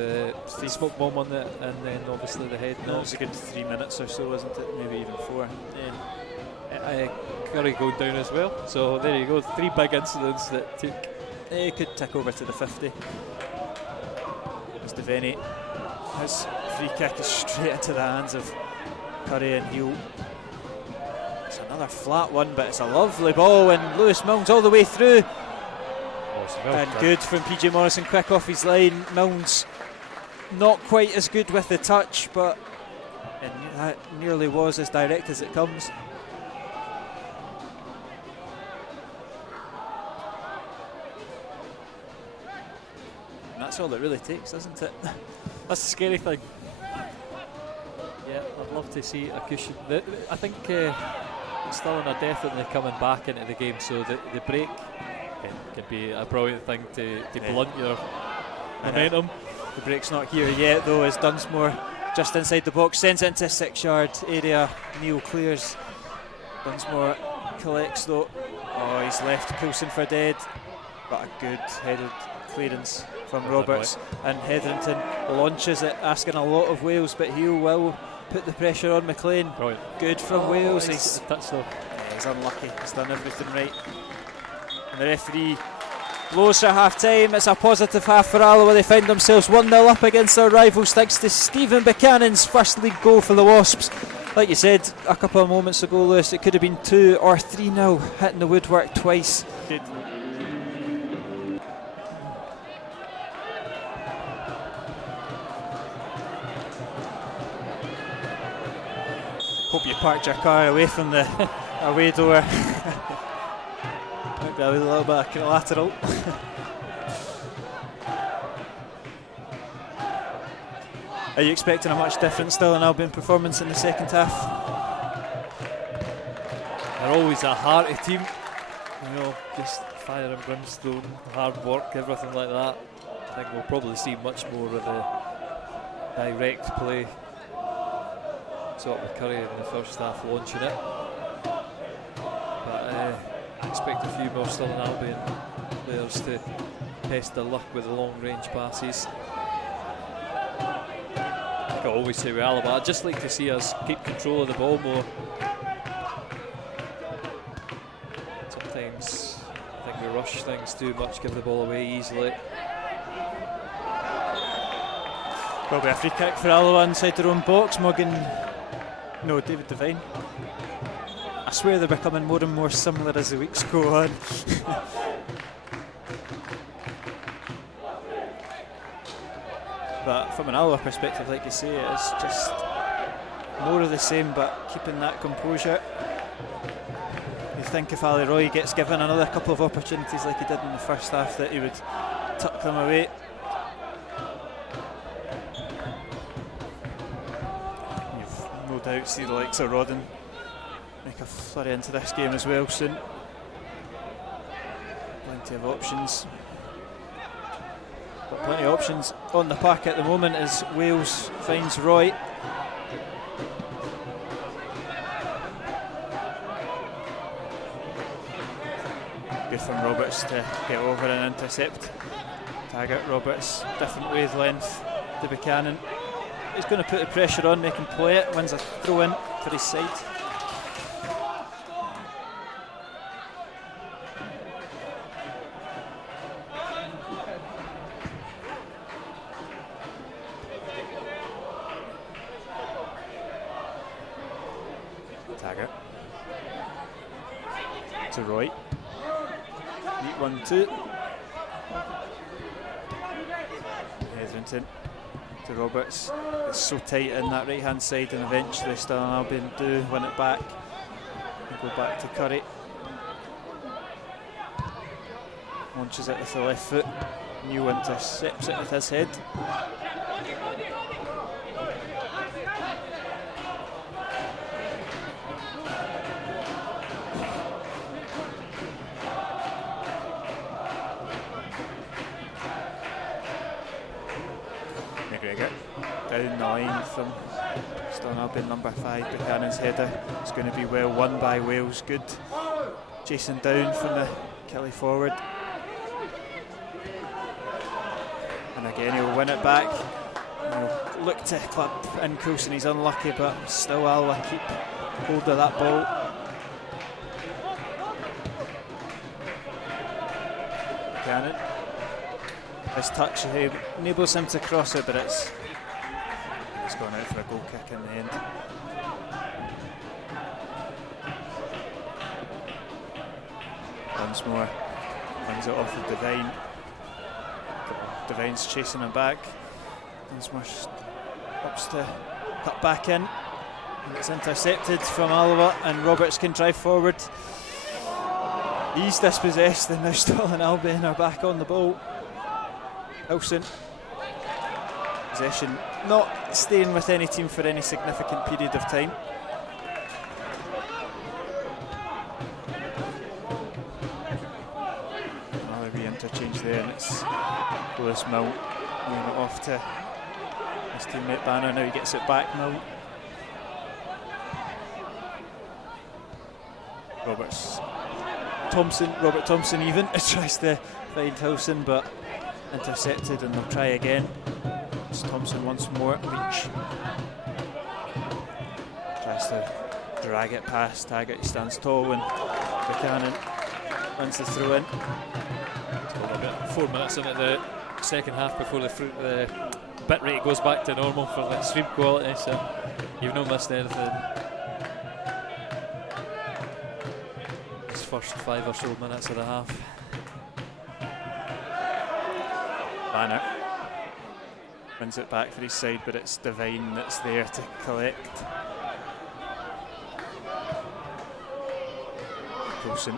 smoke bomb on it, and then obviously the head No, knock. it's a good 3 minutes or so, isn't it? Maybe even 4. Curry going down as well. So there you go, 3 big incidents that took. He could tick over to the 50. As Devaney, his free kick is straight into the hands of Curry, and he'll. It's another flat one, but it's a lovely ball, and Lewis Milne's all the way through. And good from PJ Morrison, quick off his line. Milne's not quite as good with the touch, but that nearly was as direct as it comes. And that's all it really takes, isn't it? That's the scary thing. Yeah, I'd love to see a cushion. I think Stirling are definitely coming back into the game, so the break can be a brilliant thing to blunt your momentum. The break's not here yet, though, as Dunsmore just inside the box sends it into a 6-yard area. Neil clears. Dunsmore collects, though. Oh, he's left Coulson for dead, but a good headed clearance from Roberts, and Hetherington launches it, asking a lot of Wales, but he will put the pressure on McLean. Brilliant. Good from Wales. He's unlucky. He's done everything right. And the referee blows for half time. It's a positive half for Alloa. They find themselves 1-0 up against their rivals thanks to Stephen Buchanan's first league goal for the Wasps. Like you said a couple of moments ago, Lewis, it could have been 2 or 3-0, hitting the woodwork twice. Good. Hope you parked your car away from the away door. Might be a little bit of collateral. Are you expecting a much different Stirling Albion performance in the second half? They're always a hearty team, just fire and brimstone, hard work, everything like that. I think we'll probably see much more of the direct play, sort of Curry in the first half launching it. But I expect a few more Stirling Albion players to test their luck with the long range passes. Like I always say with Alaba, I'd just like to see us keep control of the ball more. Sometimes I think we rush things too much, give the ball away easily. Probably a free kick for Alloa inside their own box. David Devine. I swear they're becoming more and more similar as the weeks go on. But from an Alloa perspective, like you say, it's just more of the same, but keeping that composure. You think if Ali Roy gets given another couple of opportunities like he did in the first half, that he would tuck them away. You've no doubt see the likes of Rodden make a flurry into this game as well soon. Plenty of options. Got plenty of options on the park at the moment as Wales finds Roy. Good from Roberts to get over and intercept. Taggart, Roberts, different wavelength to Buchanan. He's going to put the pressure on, they can play it, wins a throw in for his side. Taggart to Roy. Neat 1-2. Hetherington to Roberts. It's so tight in that right hand side, and eventually Stirling Albion do win it back and go back to Curry. Launches it with the left foot. New intercepts it with his head. McGregor down the line from Stirling Albion, number 5. Buchanan's header is going to be well won by Wales. Good chasing down from the Kelly forward. And again, he'll win it back. He'll look to clip in Coulson, he's unlucky, but still Alloa keep hold of that ball. Cannon. His touch enables him to cross it, but it's gone out for a goal kick in the end. Once more, brings it off of Devine. Devine's chasing him back. Once more ups to cut back in. And it's intercepted from Alloa, and Roberts can drive forward. He's dispossessed, and now Stirling Albion are back on the ball. Hilson. Possession not staying with any team for any significant period of time. Another re-interchange there, and it's Lewis Mill moving it off to his teammate Banner. Now he gets it back, Mill. Robert Thompson even tries to find Hilson, but intercepted, and they'll try again. It's Thompson once more, reach. Tries to drag it past Taggart, he stands tall, and Buchanan runs the throw in. So about 4 minutes into the second half before the bit rate goes back to normal for the stream quality, so you've not missed anything. This first 5 or so minutes of the half. Banner wins it back for his side, but it's Devine that's there to collect. Coulson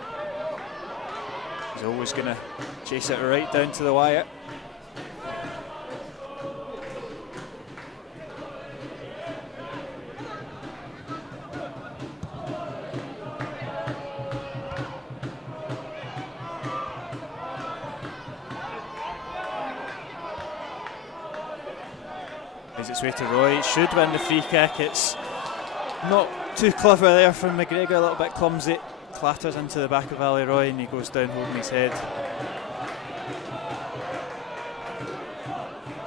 is always going to chase it right down to the wire. Its way to Roy. It should win the free kick. It's not too clever there from McGregor, a little bit clumsy. Clatters into the back of Ali Roy, and he goes down holding his head.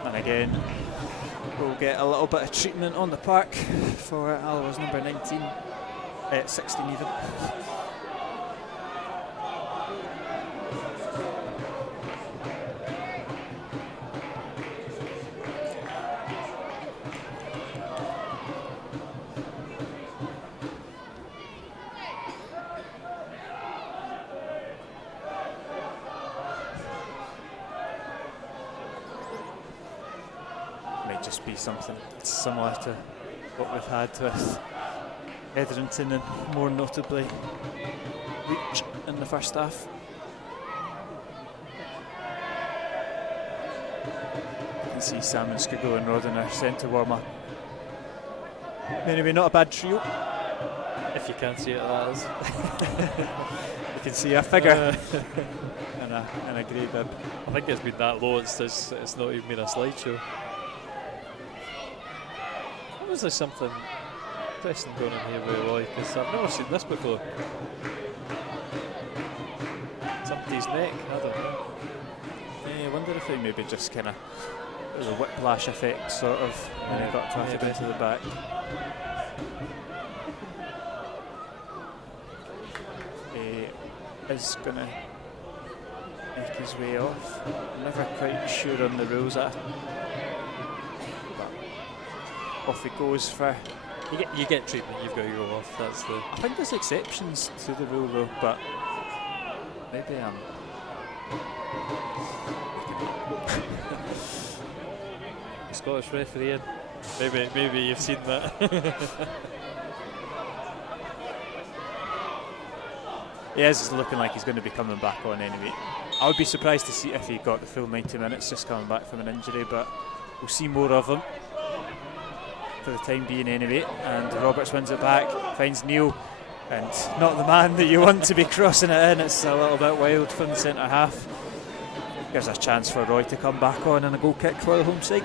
And again, we'll get a little bit of treatment on the park for Alloa's number 19, 16 even. Be something similar to what we've had with Hetherington, and more notably Reach in the first half. You can see Salmon, Skuggo and Rodden are sent to warm up. Anyway, not a bad trio. If you can't see it, that is. You can see a figure and a grey bib. I think it's been that low, it's not even been a slideshow. Was there something interesting going on here with Roy? Because I've never seen this before. Somebody's neck, I don't know. Yeah, I wonder if they maybe just kind of the whiplash effect sort of when he got traffic into the back. He is going to make his way off. I'm never quite sure on the rules. Off he goes for. You get treatment, you've got to go off. That's the. I think there's exceptions to the rule though, but maybe Scottish referee in. Maybe you've seen that. He is looking like he's going to be coming back on anyway. I would be surprised to see if he got the full 90 minutes just coming back from an injury, but we'll see more of him for the time being anyway. And Roberts wins it back, finds Neil, and not the man that you want to be crossing it in. It's a little bit wild from the centre half. Gives a chance for Roy to come back on and a goal kick for the home side.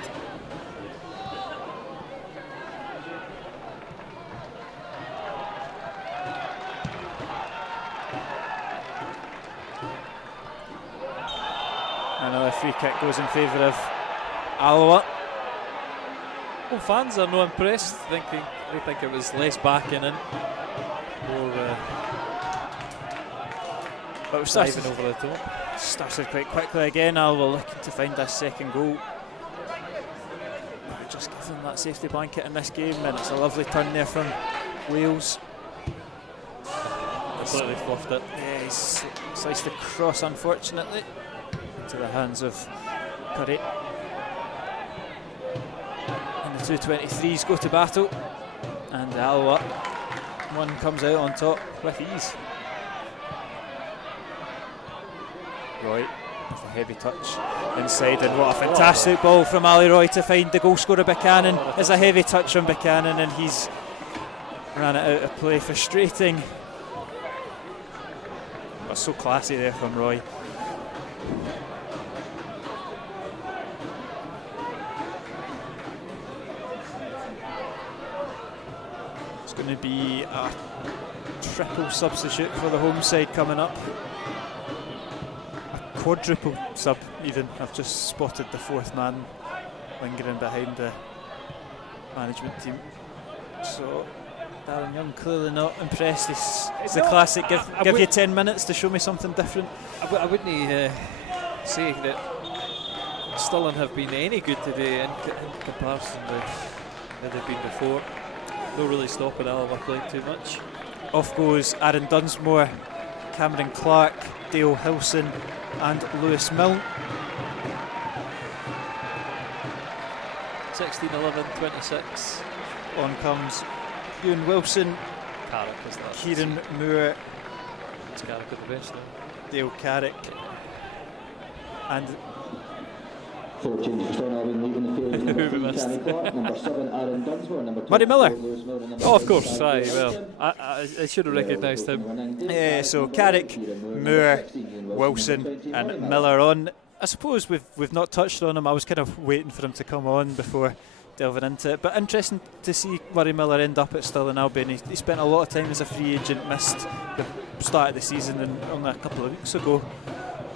Another free kick goes in favour of Alloa. Well, fans are not impressed, they think it was less backing in, more But we've diving over the top. started quite quickly again. Alloa looking to find that second goal. Just give them that safety blanket in this game, and it's a lovely turn there from Wales. Completely fluffed it. Yeah, he's sliced across, unfortunately, into the hands of Curry. And the 223s go to battle, and Alloa one comes out on top with ease. Roy with a heavy touch inside, and what a fantastic ball from Ali Roy to find the goal scorer Buchanan. It's a heavy touch from Buchanan, and he's ran it out of play. Frustrating, but so classy there from Roy. It's going to be a triple substitute for the home side coming up. A quadruple sub even. I've just spotted the fourth man lingering behind the management team. So Darren Young clearly not impressed. It's the classic, give you 10 minutes to show me something different. I wouldn't say that Stirling have been any good today in comparison to how they've been before. Not really stopping Alloa playing too much. Off goes Aaron Dunsmore, Cameron Clark, Dale Hilson and Lewis Milne. 16, 11, 26. On comes Ewan Wilson, Carrick is that. Kieran Moore, It's Carrick at the best now. Dale Carrick and Four changes for Stirling leaving the field. Who we missed? Number 7 Aaron Dunsmore, number Murray Miller. Oh, of course, aye, well, I should have recognised him. yeah, so Carrick, Moore, Wilson and Miller on. I suppose we've not touched on him. I was kind of waiting for him to come on before delving into it, but interesting to see Murray Miller end up at Stirling Albion. He spent a lot of time as a free agent, missed the start of the season, and only a couple of weeks ago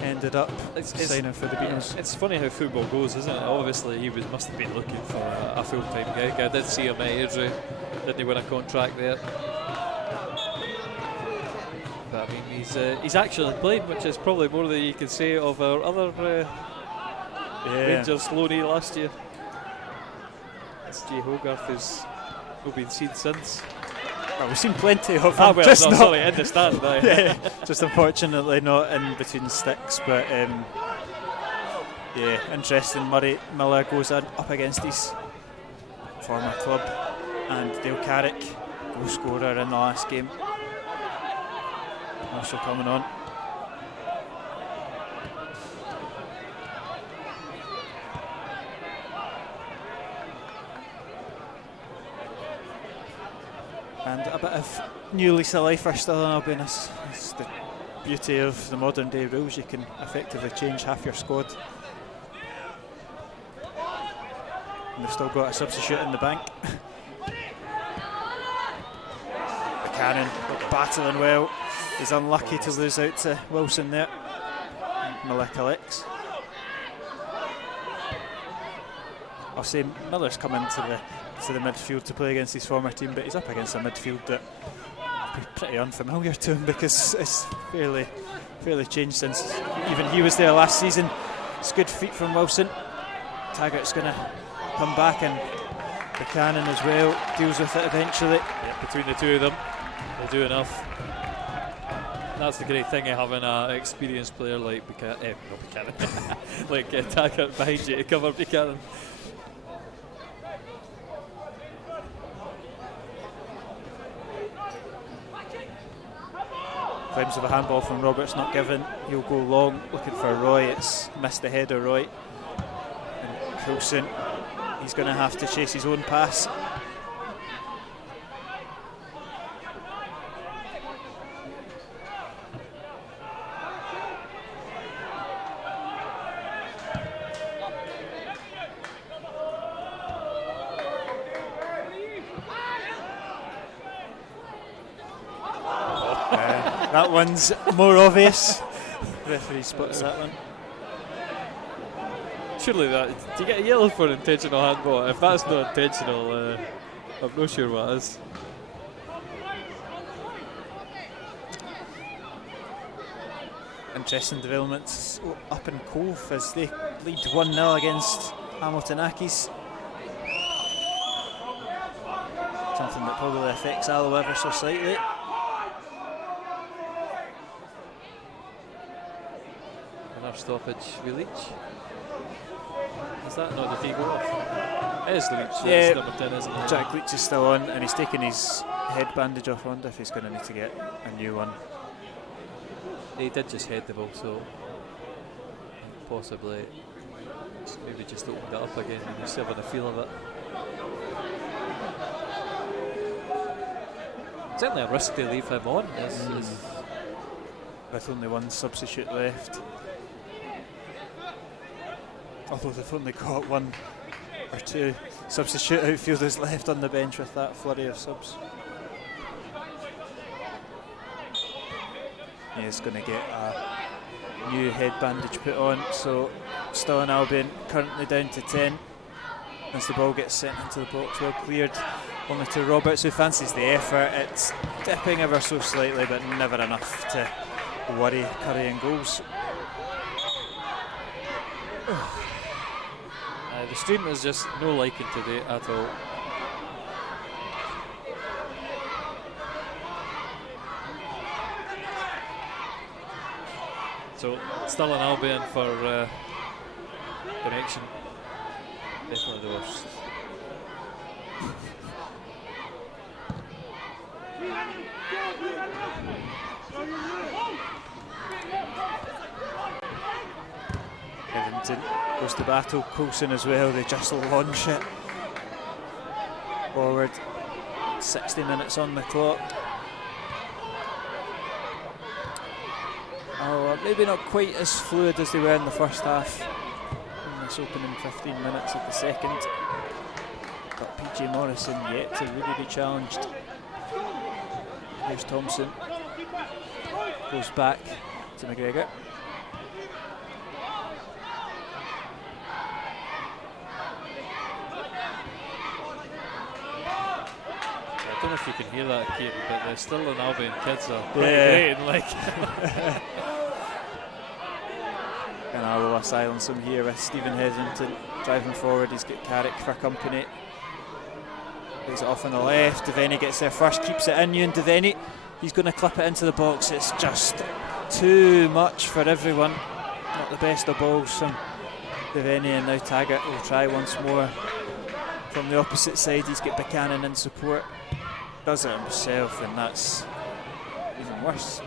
ended up signing for the Beatles. It's funny how football goes, isn't it? Obviously, he must have been looking for a full-time gig. I did see him at Airdrie. Didn't he win a contract there? But I mean, he's actually played, which is probably more than you can say of our other Rangers loanee last year. It's Jay Hogarth, who's not been seen since. Well, we've seen plenty of him. Well, just not, sorry, in the stand. yeah, just unfortunately not in between sticks. But yeah, interesting. Murray Miller goes up against his former club, and Dale Carrick, goal scorer in the last game. Marshall coming on. And a bit of new lease of life for Stirling Albion. It's the beauty of the modern day rules. You can effectively change half your squad. And they've still got a substitute in the bank. Buchanan battling well. He's unlucky to lose out to Wilson there. Miller collects. I'll say Miller's come into the midfield to play against his former team, but he's up against a midfield that would be pretty unfamiliar to him because it's fairly changed since even he was there last season. It's good feet from Wilson. Taggart's going to come back, and Buchanan as well deals with it eventually. Yeah, between the two of them, they'll do enough. That's the great thing of having an experienced player like Buchanan, like Taggart behind you to cover Buchanan. Claims of a handball from Roberts not given. He'll go long looking for Roy. It's missed the header, Roy. And Coulson, he's going to have to chase his own pass. That one's more obvious. Referee spots that one. Surely that, do you get a yellow for intentional handball? If that's not intentional, I'm not sure what is. Interesting developments up in Cove as they lead 1-0 against Hamilton Accies. Something that probably affects Alloa ever so slightly. Another stoppage with Leach. Is that not the go off? It is Leach, Yeah, that's number 10, isn't it? Jack Leach is still on and he's taking his head bandage off. I wonder if he's going to need to get a new one. He did just head the ball, so possibly maybe just opened it up again and he's still having a feel of it. Certainly a risk to leave him on. With only one substitute left. Although they've only got one or two substitute outfielders left on the bench with that flurry of subs. He's going to get a new head bandage put on, so Stirling Albion currently down to 10 as the ball gets sent into the box, well cleared only to Roberts, who fancies the effort. It's dipping ever so slightly but never enough to worry Curry goals. The stream is just no liking today at all. So Stirling Albion for connection. Definitely the worst. Everton goes to battle, Coulson as well, they just launch it forward. 60 minutes on the clock. Oh, maybe not quite as fluid as they were in the first half in this opening 15 minutes of the second, but PJ Morrison yet to really be challenged. Here's Thompson, goes back to McGregor. I don't know if you can hear that, Kieran, but the Stirling Albion kids are pretty great. Like And Alloa silence him here with Stephen Hetherington driving forward. He's got Carrick for company. Plays it off on the left. Devaney gets there first, keeps it in. Ewan Devaney, he's going to clip it into the box. It's just too much for everyone. Not the best of balls from Devaney, and now Taggart will try once more from the opposite side. He's got Buchanan in support. Does it himself, and that's even worse.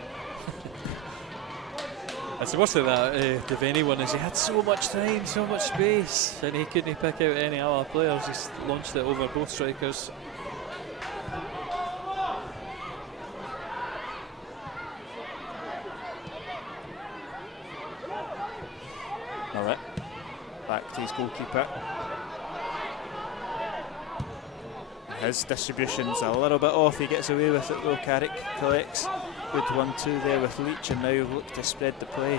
That's the worst of that Devaney one is he had so much time, so much space, and he couldn't pick out any other players. He's launched it over both strikers. Alright, back to his goalkeeper. His distribution's a little bit off, he gets away with it though. Carrick collects. Good 1-2 there with Leach, and now look to spread the play.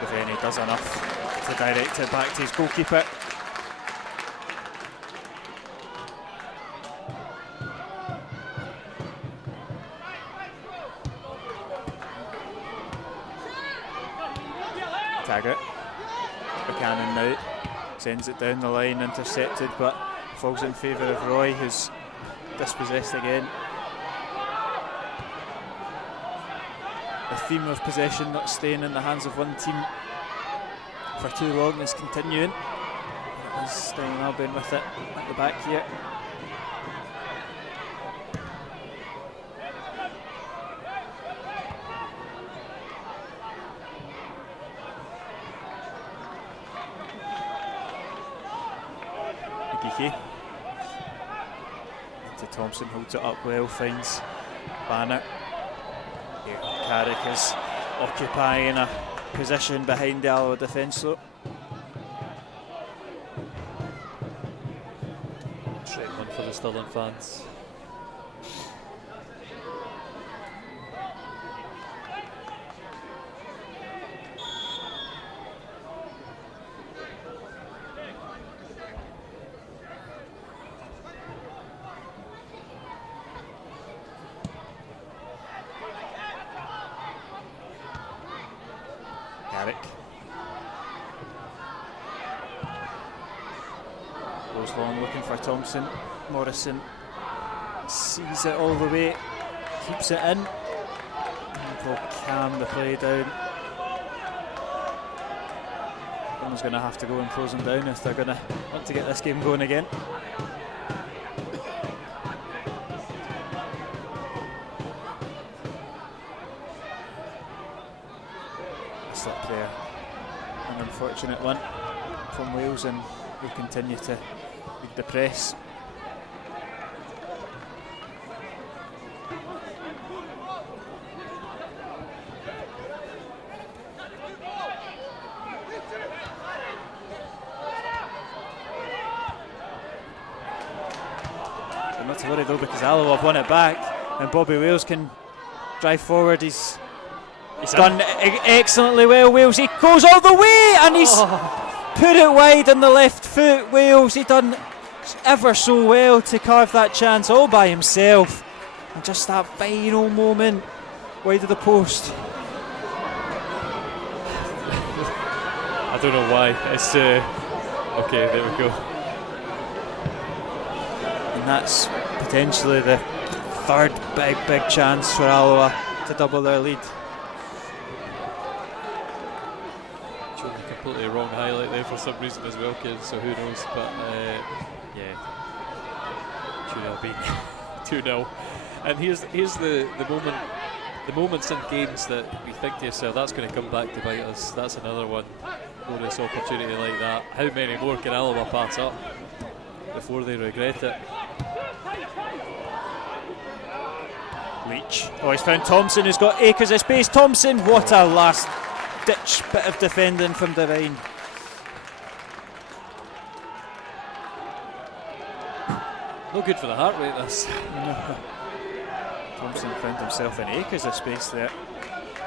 Devaney does enough to direct it back to his goalkeeper. Taggart. Buchanan now sends it down the line, intercepted, but falls in favour of Roy, who's dispossessed again. The theme of possession not staying in the hands of one team for too long is continuing. It is Stirling Albion with it at the back here. Igiki. Thompson holds it up well, finds Banner. Here, Carrick is occupying a position behind the Alloa defence though. Straight one for the Stirling fans. Carrick. Goes long looking for Thompson. Morrison sees it all the way, keeps it in, and will calm the play down. Someone's going to have to go and close them down if they're going to want to get this game going again. A slip there, an unfortunate one from Wales, and will continue to lead the press. I'm not to worry though, because Alloa have won it back, and Bobby Wales can drive forward. He's done excellently well, Wales. He goes all the way, and he's put it wide on the left foot. Wales, he done ever so well to carve that chance all by himself, and just that final moment wide of the post. I don't know why. It's okay. There we go. And that's potentially the third big chance for Alloa to double their lead. Showing a completely wrong highlight there for some reason as well, kids, so who knows, but yeah, should have been 2-0. And here's the moments in games that we think to yourself, that's going to come back to bite us. That's another one, bonus opportunity like that. How many more can Alloa pass up before they regret it? Leach. Oh, he's found Thompson, who's got acres of space. Thompson, what a last ditch bit of defending from Devine. No good for the heart rate, this. Thompson found himself in acres of space there.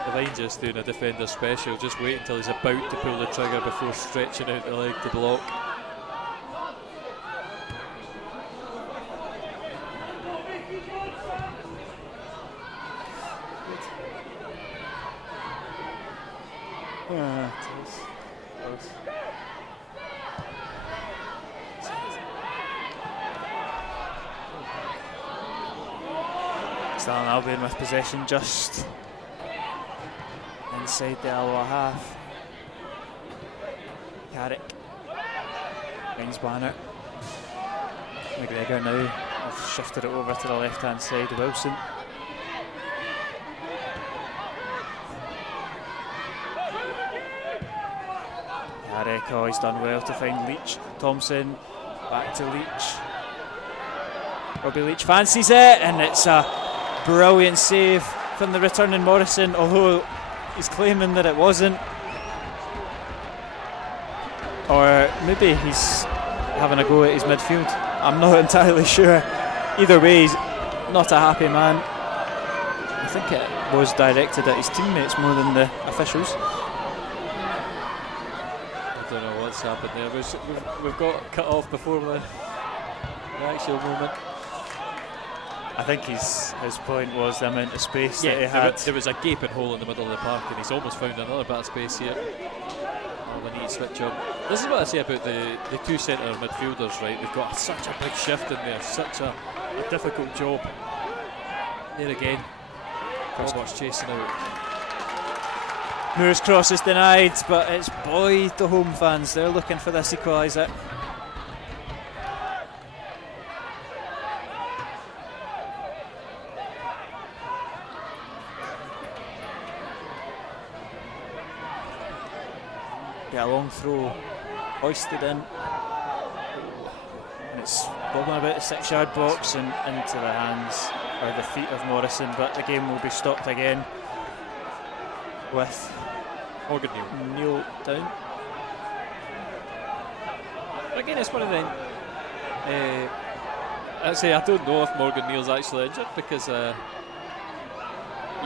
Devine just doing a defender special, just wait until he's about to pull the trigger before stretching out the leg to block. Stalin Albion with possession just inside the Alloa half. Carrick finds Banner. McGregor now have shifted it over to the left hand side. Wilson. Carrick, oh, he's done well to find Leach. Thompson, back to Leach. Robbie Leach fancies it, and it's a brilliant save from the returning Morrison, although he's claiming that it wasn't. Or maybe he's having a go at his midfield. I'm not entirely sure. Either way, he's not a happy man. I think it was directed at his teammates more than the officials. I don't know what's happened there. We've got cut off before the actual moment. I think his point was the amount of space that he had. There was a gaping hole in the middle of the park, and he's almost found another bit of space here. Oh, we need to switch on. This is what I say about the two centre midfielders, right? They've got such a big shift in there, such a difficult job. There again, Roberts chasing out. Moore's cross is denied, but it's Boyd, the home fans. They're looking for this equaliser. Get a long throw hoisted in, and it's bobbling about the 6-yard box and into the hands or the feet of Morrison, but the game will be stopped again with Morgan Neil down. Again, it's one of the. I'd say I don't know if Morgan Neal's actually injured, because you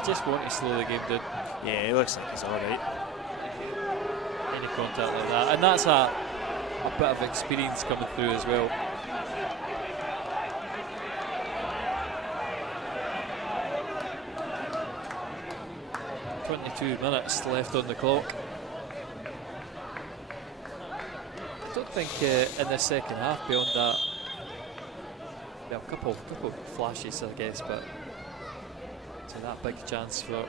just want to slow the game down. Yeah, he looks like he's alright. Any contact like that, and that's a bit of experience coming through as well. "22 minutes left on the clock." don't think in the second half, beyond that, a couple flashes, I guess, but to that big chance for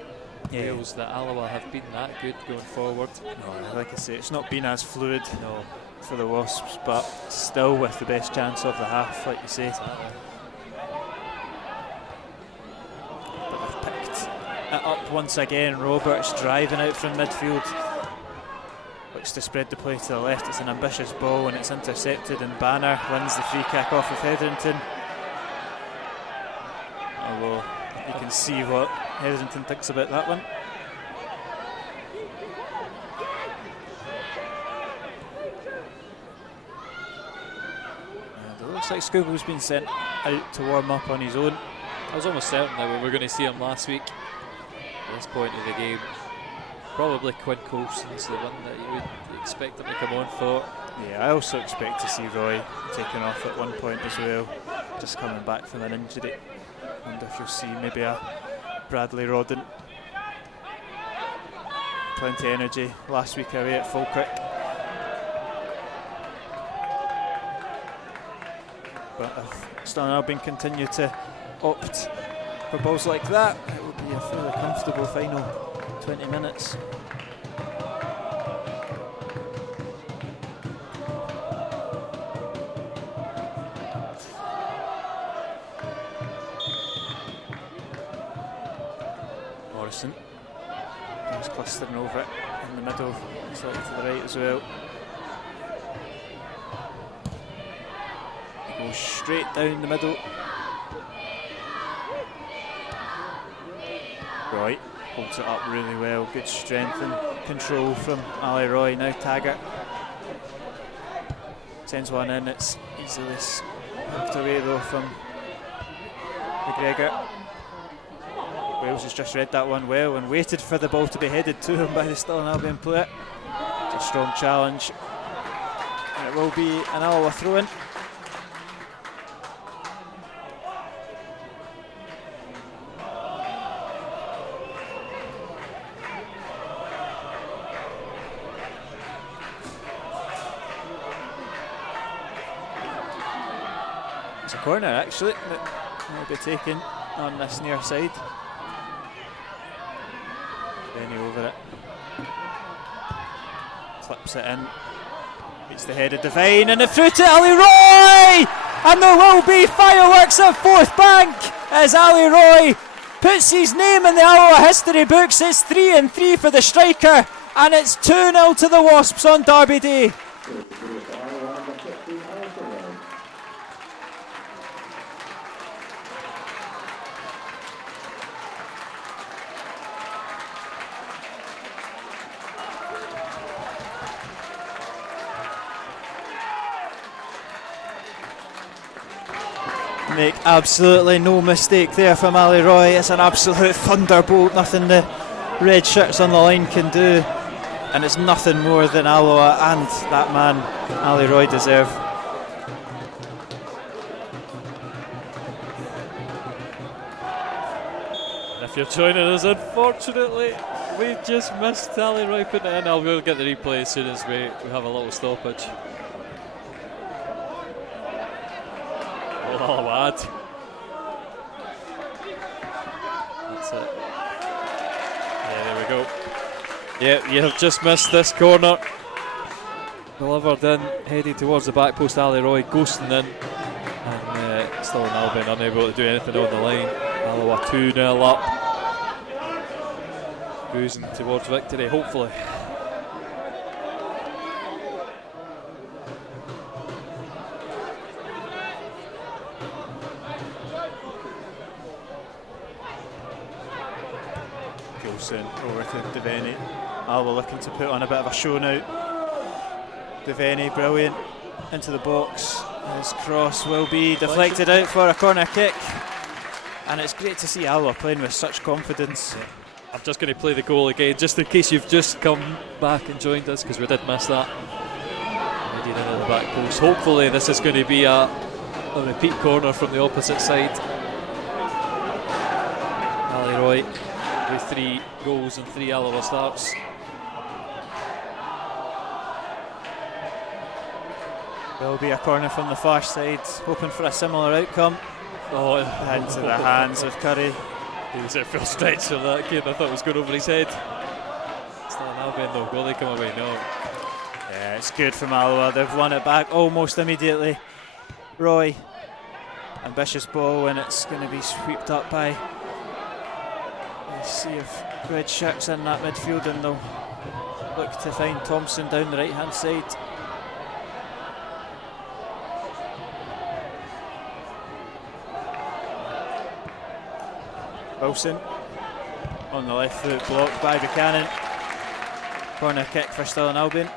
Wales that Alloa have been that good going forward. No, like I say, it's not been as fluid No. for the Wasps, but still with the best chance of the half, like you say. Exactly. But they've picked it up once again. Roberts driving out from midfield, looks to spread the play to the left. It's an ambitious ball and it's intercepted, and Banner wins the free kick off of Hetherington. Although you can see what Hetherington thinks about that one. And it looks like Scoogle's been sent out to warm up on his own. I was almost certain that we were going to see him last week at this point of the game. Probably Quinn Coulson's the one that you would expect him to come on for. Yeah, I also expect to see Roy taken off at one point as well, just coming back from an injury. Wonder if you'll see maybe a Bradley Rodden. Plenty of energy last week away at Falkirk. But if Stirling Albion continue to opt for balls like that, it would be a fairly comfortable final 20 minutes. Morrison is clustering over it in the middle, slightly to the right as well. He goes straight down the middle. Roy holds it up really well, good strength and control from Ali Roy. Now Taggart sends one in, it's easily hooked away though from McGregor. Wales has just read that one well and waited for the ball to be headed to him by the Stirling Albion player. It's a strong challenge, and it will be an Alloa throw-in. It's a corner actually that will be taken on this near side. Benny over it, clips it in, beats the head of Devine and the through to Ali Roy, and there will be fireworks at Fourth Bank as Ali Roy puts his name in the Alloa history books. It's 3-3 for the striker, and it's 2-0 to the Wasps on Derby Day. Make absolutely no mistake there from Ali Roy. It's an absolute thunderbolt, nothing the red shirts on the line can do, and it's nothing more than Alloa and that man Ali Roy deserve. And if you're joining us, unfortunately we just missed Ali Roy putting it in. We'll get the replay as soon as we have a little stoppage. Oh, lad. That's it. Yeah, there we go. Yeah, you have just missed this corner. Delivered in, headed towards the back post. Ali Roy ghosting in, and Stirling Albion unable to do anything on the line. Alloa 2-0 up, cruising towards victory, hopefully. Over to Devaney. Alloa looking to put on a bit of a show now. Devaney, brilliant, into the box. His cross will be deflected out for a corner kick, and it's great to see Alloa playing with such confidence. Yeah. I'm just going to play the goal again, just in case you've just come back and joined us, because we did miss that. Headed into the back post. Hopefully this is going to be a repeat corner from the opposite side. Ali Roy with 3 goals and 3 Alloa starts. Will be a corner from the far side, hoping for a similar outcome. Oh, Into the hands of Curry. He was at full stretch for that kid. I thought it was going over his head. Stirling Albion though, will they come away? No. Yeah, it's good from Alloa. They've won it back almost immediately. Roy, ambitious ball, and it's going to be swept up by a sea of red shirts in that midfield, and they'll look to find Thompson down the right hand side. Wilson on the left foot, blocked by Buchanan. Corner kick for Stirling Albion.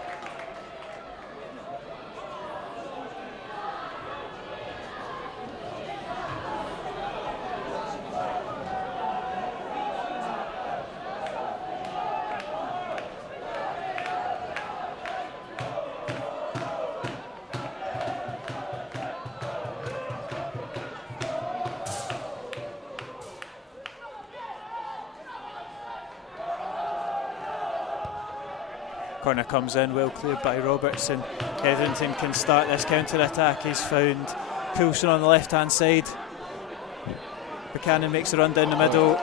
Corner comes in, well cleared by Robertson. Hetherington can start this counter-attack. He's found Coulson on the left-hand side. Buchanan makes a run down the middle.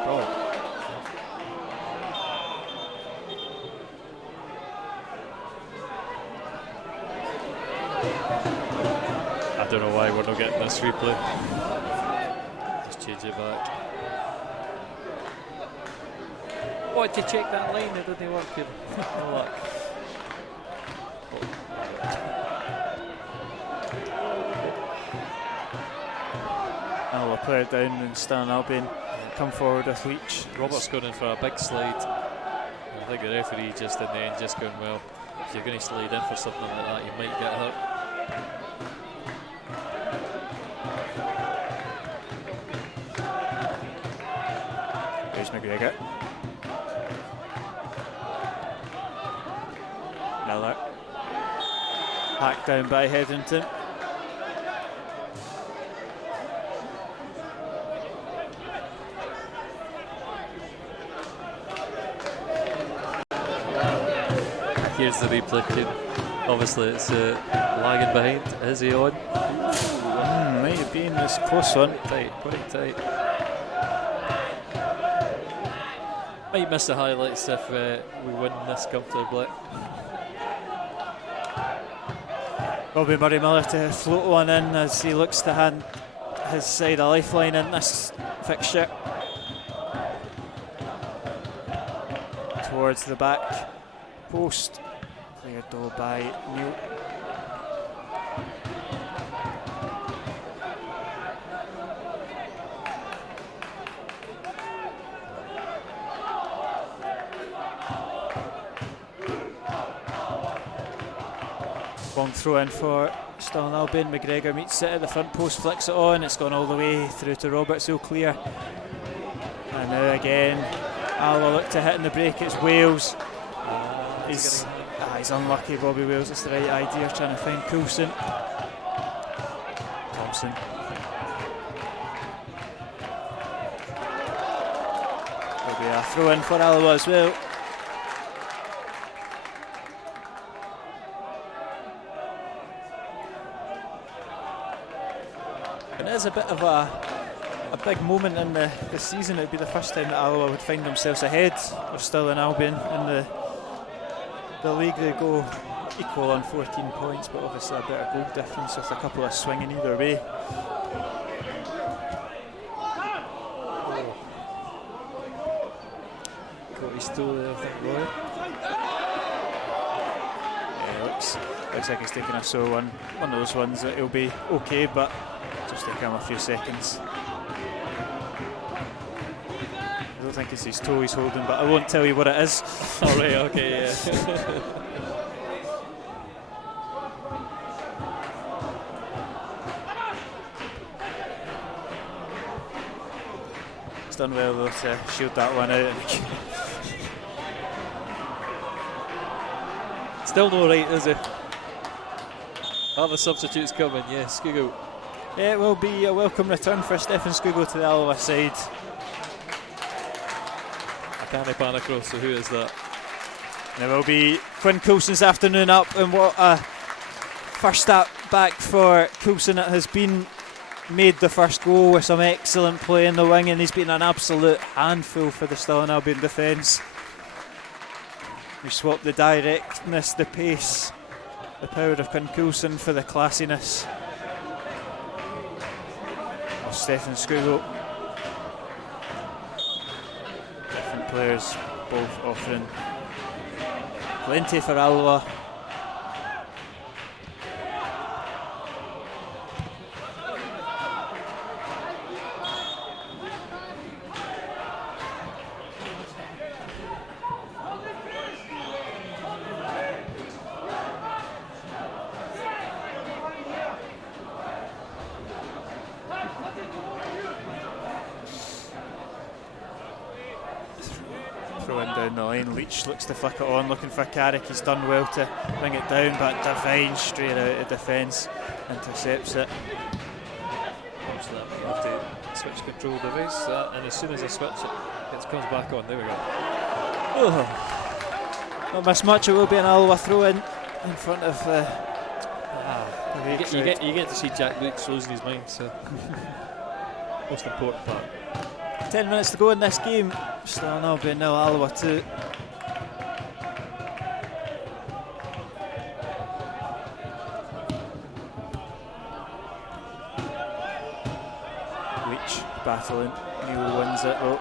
I don't know why we're not getting this replay. Just change it back. What, to check that line? It didn't work. No luck. Alloa play it down and Stirling Albion come forward with Leach. Robert's going in for a big slide. I think the referee just in the end just going, well, if you're going to slide in for something like that, you might get hurt. There's McGregor. Miller. Hacked down by Hetherington. Here's the replay. Obviously, it's lagging behind. Is he on? Might have been this close one. Quite tight. Might miss the highlights if we win this comfortably. Bobby Murray Miller to float one in as he looks to hand his side a lifeline in this fixture. Towards the back post. Cleared though by Neil. Long throw in for Stirling Albion. McGregor meets it at the front post, flicks it on. It's gone all the way through to Roberts. He'll clear. And now again, Alloa look to hit in the break. It's Wales. He's unlucky, Bobby Wales. It's the right idea, trying to find Coulson. Thompson. There'll be a throw in for Alloa as well. And it is a bit of a big moment in the season. It would be the first time that Alloa would find themselves ahead of Stirling Albion in the league. They go equal on 14 points, but obviously a better goal difference with a couple of swinging either way. Got his toe there, I think, Roy. Yeah, looks like he's taking a sore one. One of those ones that he'll be okay, but just take him a few seconds. I don't think it's his toe he's holding, but I won't tell you what it is. Alright, okay, yeah. He's done well though to shield that one out. Still no right, is it? Are the substitutes coming? Yes, Skuggo. Yeah, it will be a welcome return for Stefan Skuggo to the Alloa side. Danny Panicross, so who is that? There will be Quinn Coulson's afternoon up, and what a first back for Coulson. It has been made the first goal with some excellent play in the wing, and he's been an absolute handful for the Stirling Albion defence. We swapped the directness, the pace, the power of Quinn Coulson for the classiness of Stefan Skugel. Different players, both offering plenty for Alloa. Down the line, Leach looks to flick it on, looking for Carrick. He's done well to bring it down, but Devine straight out of defence intercepts it. I have to switch control device, and as soon as I switch it comes back on. There we go. Oh, not missed much. It will be an Alloa throw in front of the you get to see Jack Leach losing his mind, so most important part. 10 minutes to go in this game. Stirling Albion 0, Alloa 2. Leach battling. Neil wins it though.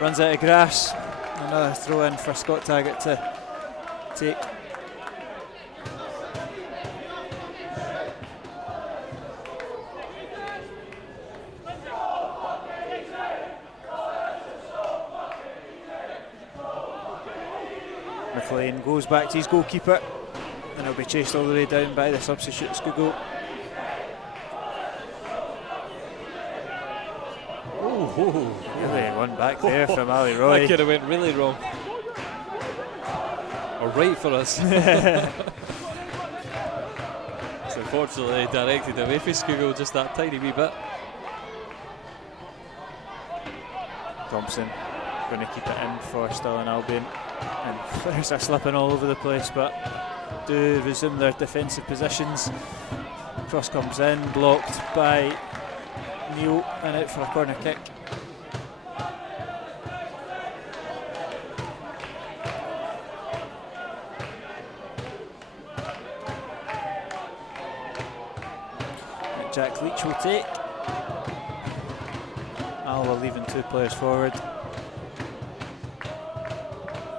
Runs out of grass. Another throw in for Scott Taggart to take. McLean goes back to his goalkeeper, and he'll be chased all the way down by the substitute Skugel. Really one back there from Ali Roy. That could have went really wrong. Or right for us. So unfortunately directed away from Skugel just that tiny wee bit. Thompson going to keep it in for Stirling Albion, and players are slipping all over the place, but do resume their defensive positions. Cross comes in, blocked by Neil, and out for a corner kick. Jack Leach will take. Alloa leaving two players forward.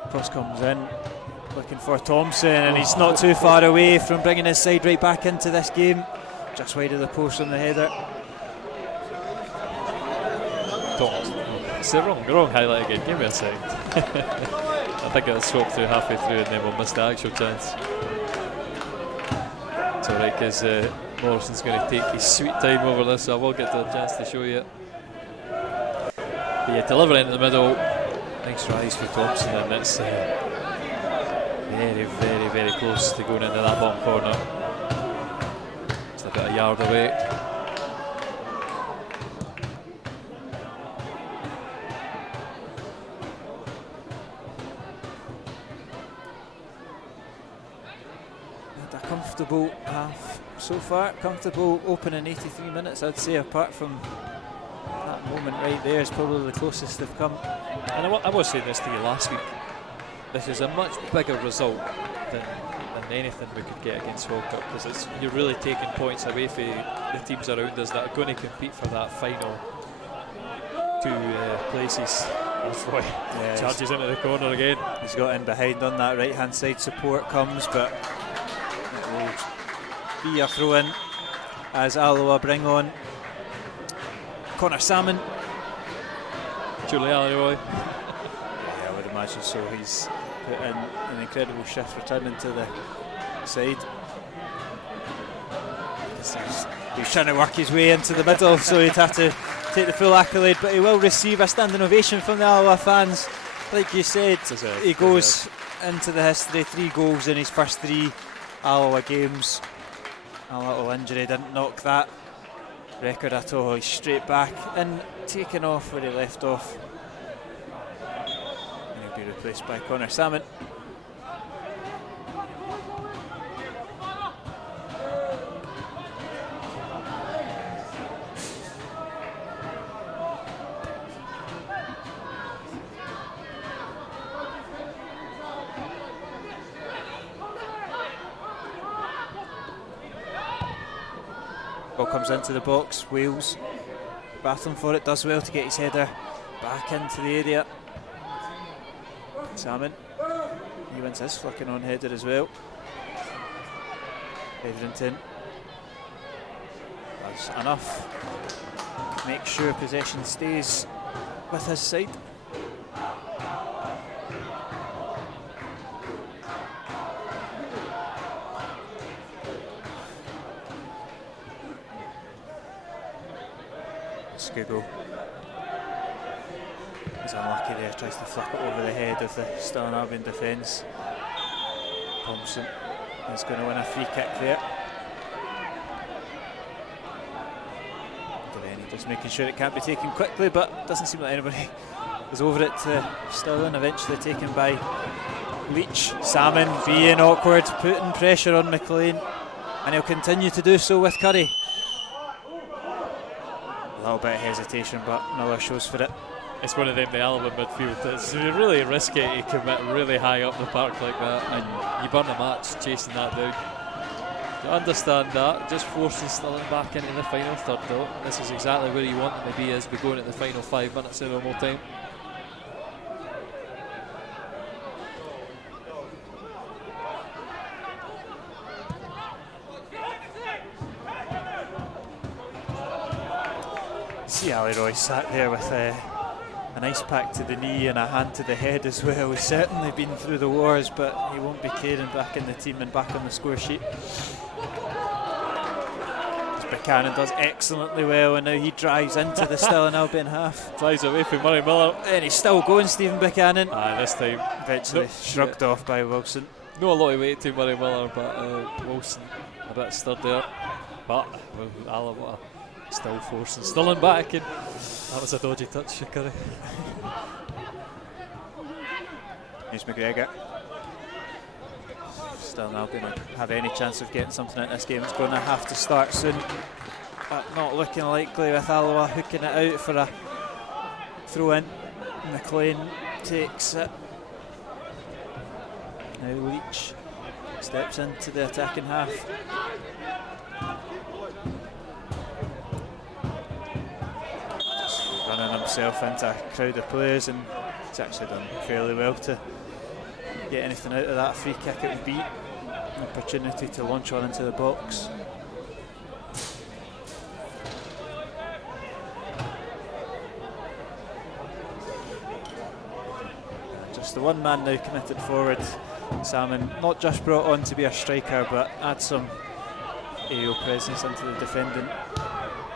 Cross comes in, looking for Thompson, and he's not too far away from bringing his side right back into this game. Just wide of the post on the header. It's the wrong highlight again. Give me a second. I think it'll swap through halfway through and then we'll miss the actual chance. It's alright because Morrison's going to take his sweet time over this, so I will get the chance to show you it. But yeah, delivering in the middle. Nice rise for Thompson, and it's very, very, very close to going into that bottom corner. It's about a yard away. Comfortable half so far, comfortable opening 83 minutes, I'd say, apart from that moment right there is probably the closest they've come. And I was saying this to you last week, this is a much bigger result than anything we could get against Falkirk, because you're really taking points away from the teams around us that are going to compete for that final two places. That's Roy charges into the corner again. He's got in behind on that right hand side, support comes, but be a throw in as Alloa bring on Connor Salmon. Julie Roy. Yeah, I would imagine so. He's put in an incredible shift returning to the side. This is He was trying to work his way into the middle, so he'd have to take the full accolade, but he will receive a standing ovation from the Alloa fans. Like you said, he goes into the history, 3 goals in his first 3 Alloa games. A little injury didn't knock that record at all. He's straight back and taken off where he left off. And he'll be replaced by Connor Salmon. Ball comes into the box, Wales battling for it, does well to get his header back into the area. Salmon, he wins his flicking on header as well. Hetherington does enough, make sure possession stays with his side. Google. He's unlucky there, tries to flick it over the head of the Stirling Albion defence. Thompson is going to win a free kick there. Delaney just making sure it can't be taken quickly, but doesn't seem like anybody was over it to Stirling. Eventually taken by Leach. Salmon being awkward, putting pressure on McLean, and he'll continue to do so with Curry. A little bit of hesitation, but Miller shows for it. It's one of them, the Albion midfield. It's really risky to commit really high up the park like that, and you burn the match chasing that down. I understand that, just forcing Stirling back into the final third though. This is exactly where you want them to be as we go into the final 5 minutes of normal time. See Ali Roy sat there with an ice pack to the knee and a hand to the head as well. He's certainly been through the wars, but he won't be caring back in the team and back on the score sheet. Buchanan does excellently well, and now he drives into the Stirling Albion half. Drives away from Murray Miller. And he's still going, Stephen Buchanan. This time. Eventually shrugged off by Wilson. No a lot of weight to Murray Miller, but Wilson a bit stirred there. But Alloa still forcing Stirling back, and that was a dodgy touch for Curry. Here's McGregor. Stirling Albion have any chance of getting something out of this game. It's going to have to start soon, but not looking likely with Alloa hooking it out for a throw in. McLean takes it. Now Leach steps into the attacking half. Running himself into a crowd of players, and he's actually done fairly well to get anything out of that free kick. It would be an opportunity to launch one into the box. Just the one man now committed forward. Salmon not just brought on to be a striker, but add some aerial presence into the defending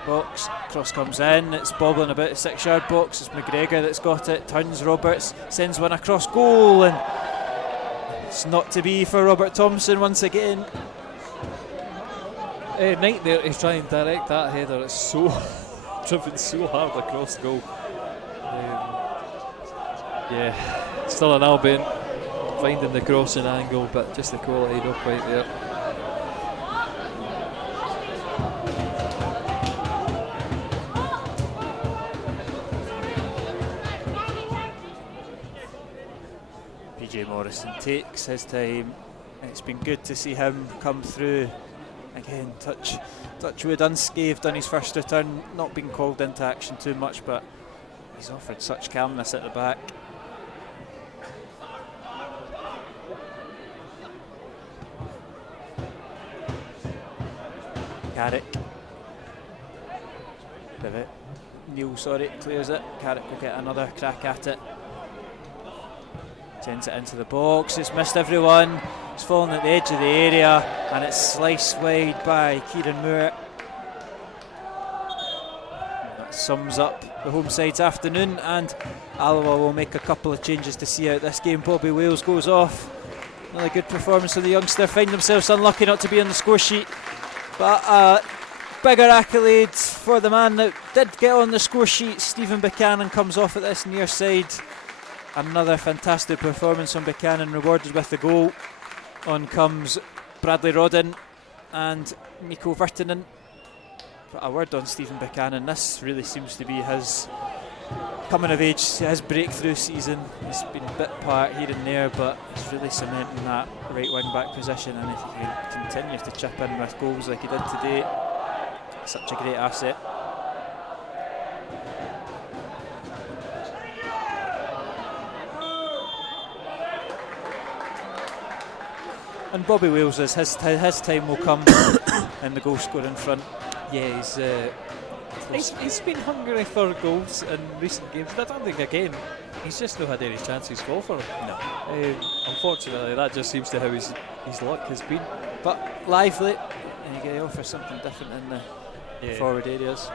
box. Cross comes in, it's bobbling about the 6-yard box. It's McGregor that's got it, turns Roberts, sends one across goal, and it's not to be for Robert Thompson once again. Knight there to try and direct that header. It's so driven so hard across the goal. Yeah, still an Albion finding the crossing angle, but just the quality not quite there. PJ Morrison takes his time. It's been good to see him come through. Again, Touchwood unscathed on his first return, not been called into action too much, but he's offered such calmness at the back. Carrick. Pivot. Neil, clears it. Carrick will get another crack at it. Sends it into the box. It's missed everyone. It's fallen at the edge of the area, and it's sliced wide by Kieran Moore. sums up the home side's afternoon, and Alloa will make a couple of changes to see out this game. Bobby Wales goes off. Another good performance of the youngster. Find themselves unlucky not to be on the score sheet, but bigger accolade for the man that did get on the score sheet. Stephen Buchanan comes off at this near side. Another fantastic performance on Buchanan, rewarded with the goal. On comes Bradley Rodden and Nico Virtanen. But a word on Stephen Buchanan, this really seems to be his coming of age, his breakthrough season. He's been a bit part here and there, but he's really cementing that right wing back position, and if he continues to chip in with goals like he did today, such a great asset. And Bobby Wales, his time will come in the goal scoring front. Yeah, he's been hungry for goals in recent games. I don't think, again, he's just not had any chances fall for him. No. Unfortunately, that just seems to how his luck has been. But lively, and he offers something different in the forward areas.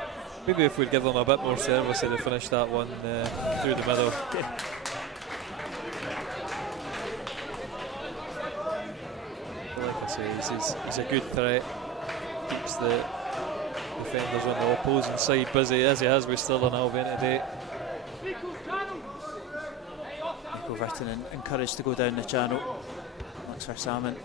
Maybe if we'd give him a bit more service, he'd have finished that one through the middle. Like I say, he's a good threat. Keeps the defenders on the opposing side busy, as he has with Stirling Albion today. Nico Virtanen encouraged to go down the channel. Looks for Salmon.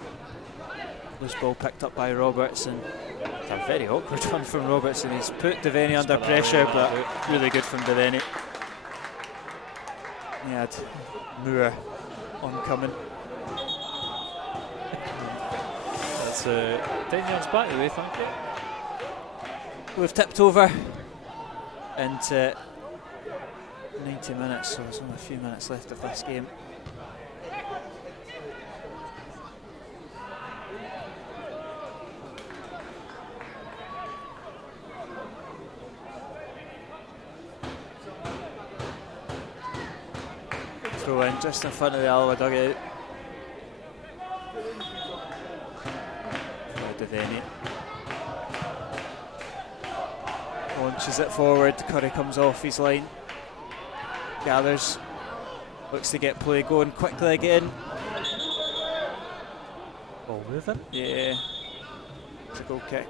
Loose ball picked up by Robertson. It's a very awkward one from Robertson. He's put Devaney under pressure, but really good from Devaney. He had Moore oncoming. That's 10 yards back away, thank you. We've tipped over into 90 minutes, so there's only a few minutes left of this game. Throw in just in front of the Alloa dugout. For Devaney. Launches it forward, Curry comes off his line. Gathers, looks to get play going quickly again. Ball moving? Yeah, it's a goal kick.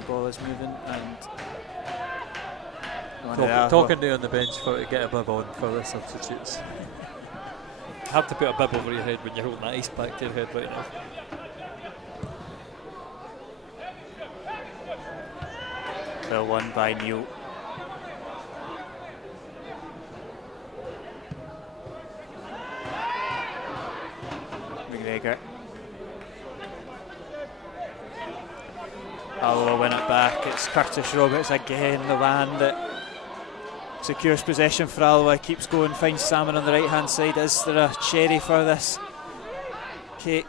The ball is moving, and talking to you on the bench to get a bib on for the substitutes. Have to put a bib over your head when you're holding that ice pack to your head right now. Well won by Neil. McGregor. Alloa win it back. It's Curtis Roberts again, the man that secures possession for Alloa. Keeps going, finds Salmon on the right hand side. Is there a cherry for this cake?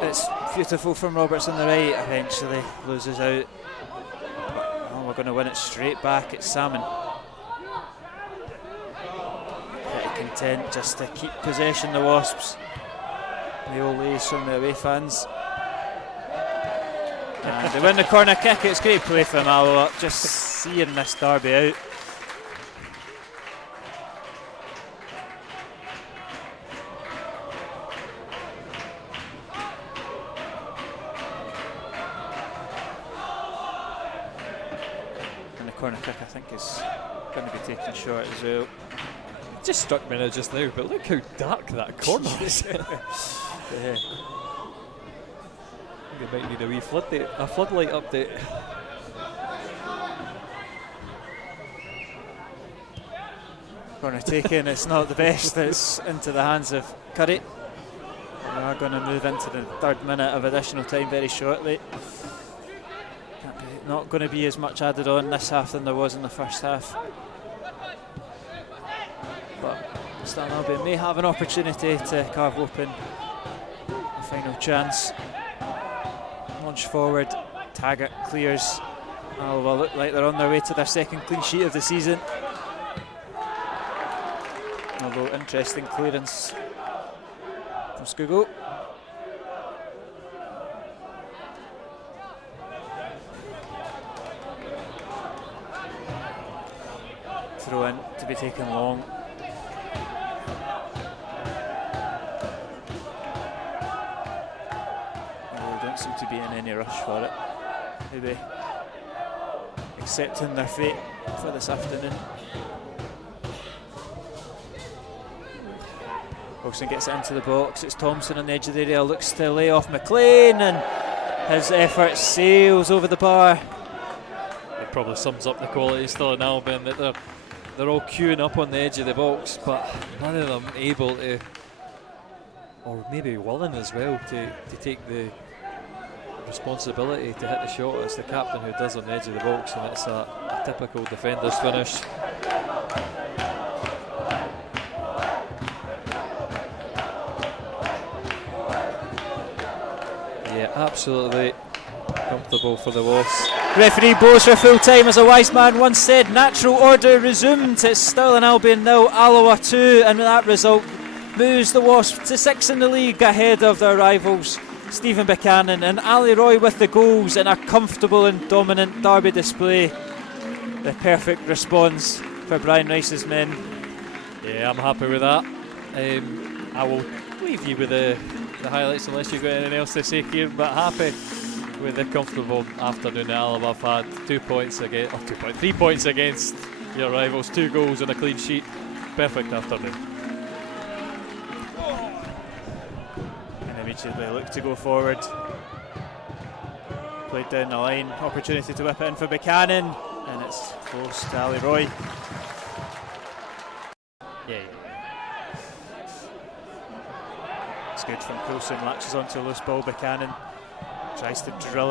It's beautiful from Roberts on the right. Eventually loses out. We're going to win it straight back. It's Salmon. Pretty content just to keep possession, the Wasps. The old lays from the away fans. And they win the corner kick. It's great play from Alloa, just seeing this derby out. Corner kick, I think, is going to be taken short as well. It just struck me now just now, but look how dark that corner is. Yeah. They might need a wee floodlight update. Corner taken, it's not the best. It's into the hands of Curry. We are going to move into the third minute of additional time very shortly. Not going to be as much added on this half than there was in the first half. But Stirling Albion may have an opportunity to carve open the final chance. Launch forward, Taggart clears. Alloa look like they're on their way to their second clean sheet of the season. Although interesting clearance from Scugo. throw in to be taken long. They don't seem to be in any rush for it. Maybe accepting their fate for this afternoon. Wilson gets it into the box. It's Thompson on the edge of the area, looks to lay off McLean, and his effort sails over the bar. It probably sums up the quality still in Albion, that they're all queuing up on the edge of the box, but none of them able to, or maybe willing as well, to take the responsibility to hit the shot. It's the captain who does on the edge of the box, and it's a typical defender's finish. Yeah, absolutely comfortable for the Wasps. Referee blows for full time. As a wise man once said, natural order resumed. It's Stirling Albion 0, Alloa 2, and that result moves the Wasps to 6th in the league ahead of their rivals Stephen Buchanan and Ali Roy with the goals in a comfortable and dominant Derby display. The perfect response for Brian Rice's men. Yeah, I'm happy with that. I will leave you with the highlights unless you've got anything else to say, Kieran, but happy with the comfortable afternoon Alba have had. 2 points against, or 3 points against your rivals, 2 goals and a clean sheet. Perfect afternoon. And immediately look to go forward. Played down the line, opportunity to whip it in for Buchanan, and it's close to Ali Roy. Yeah. It's good from Coulson, latches onto a loose ball. Buchanan tries to drill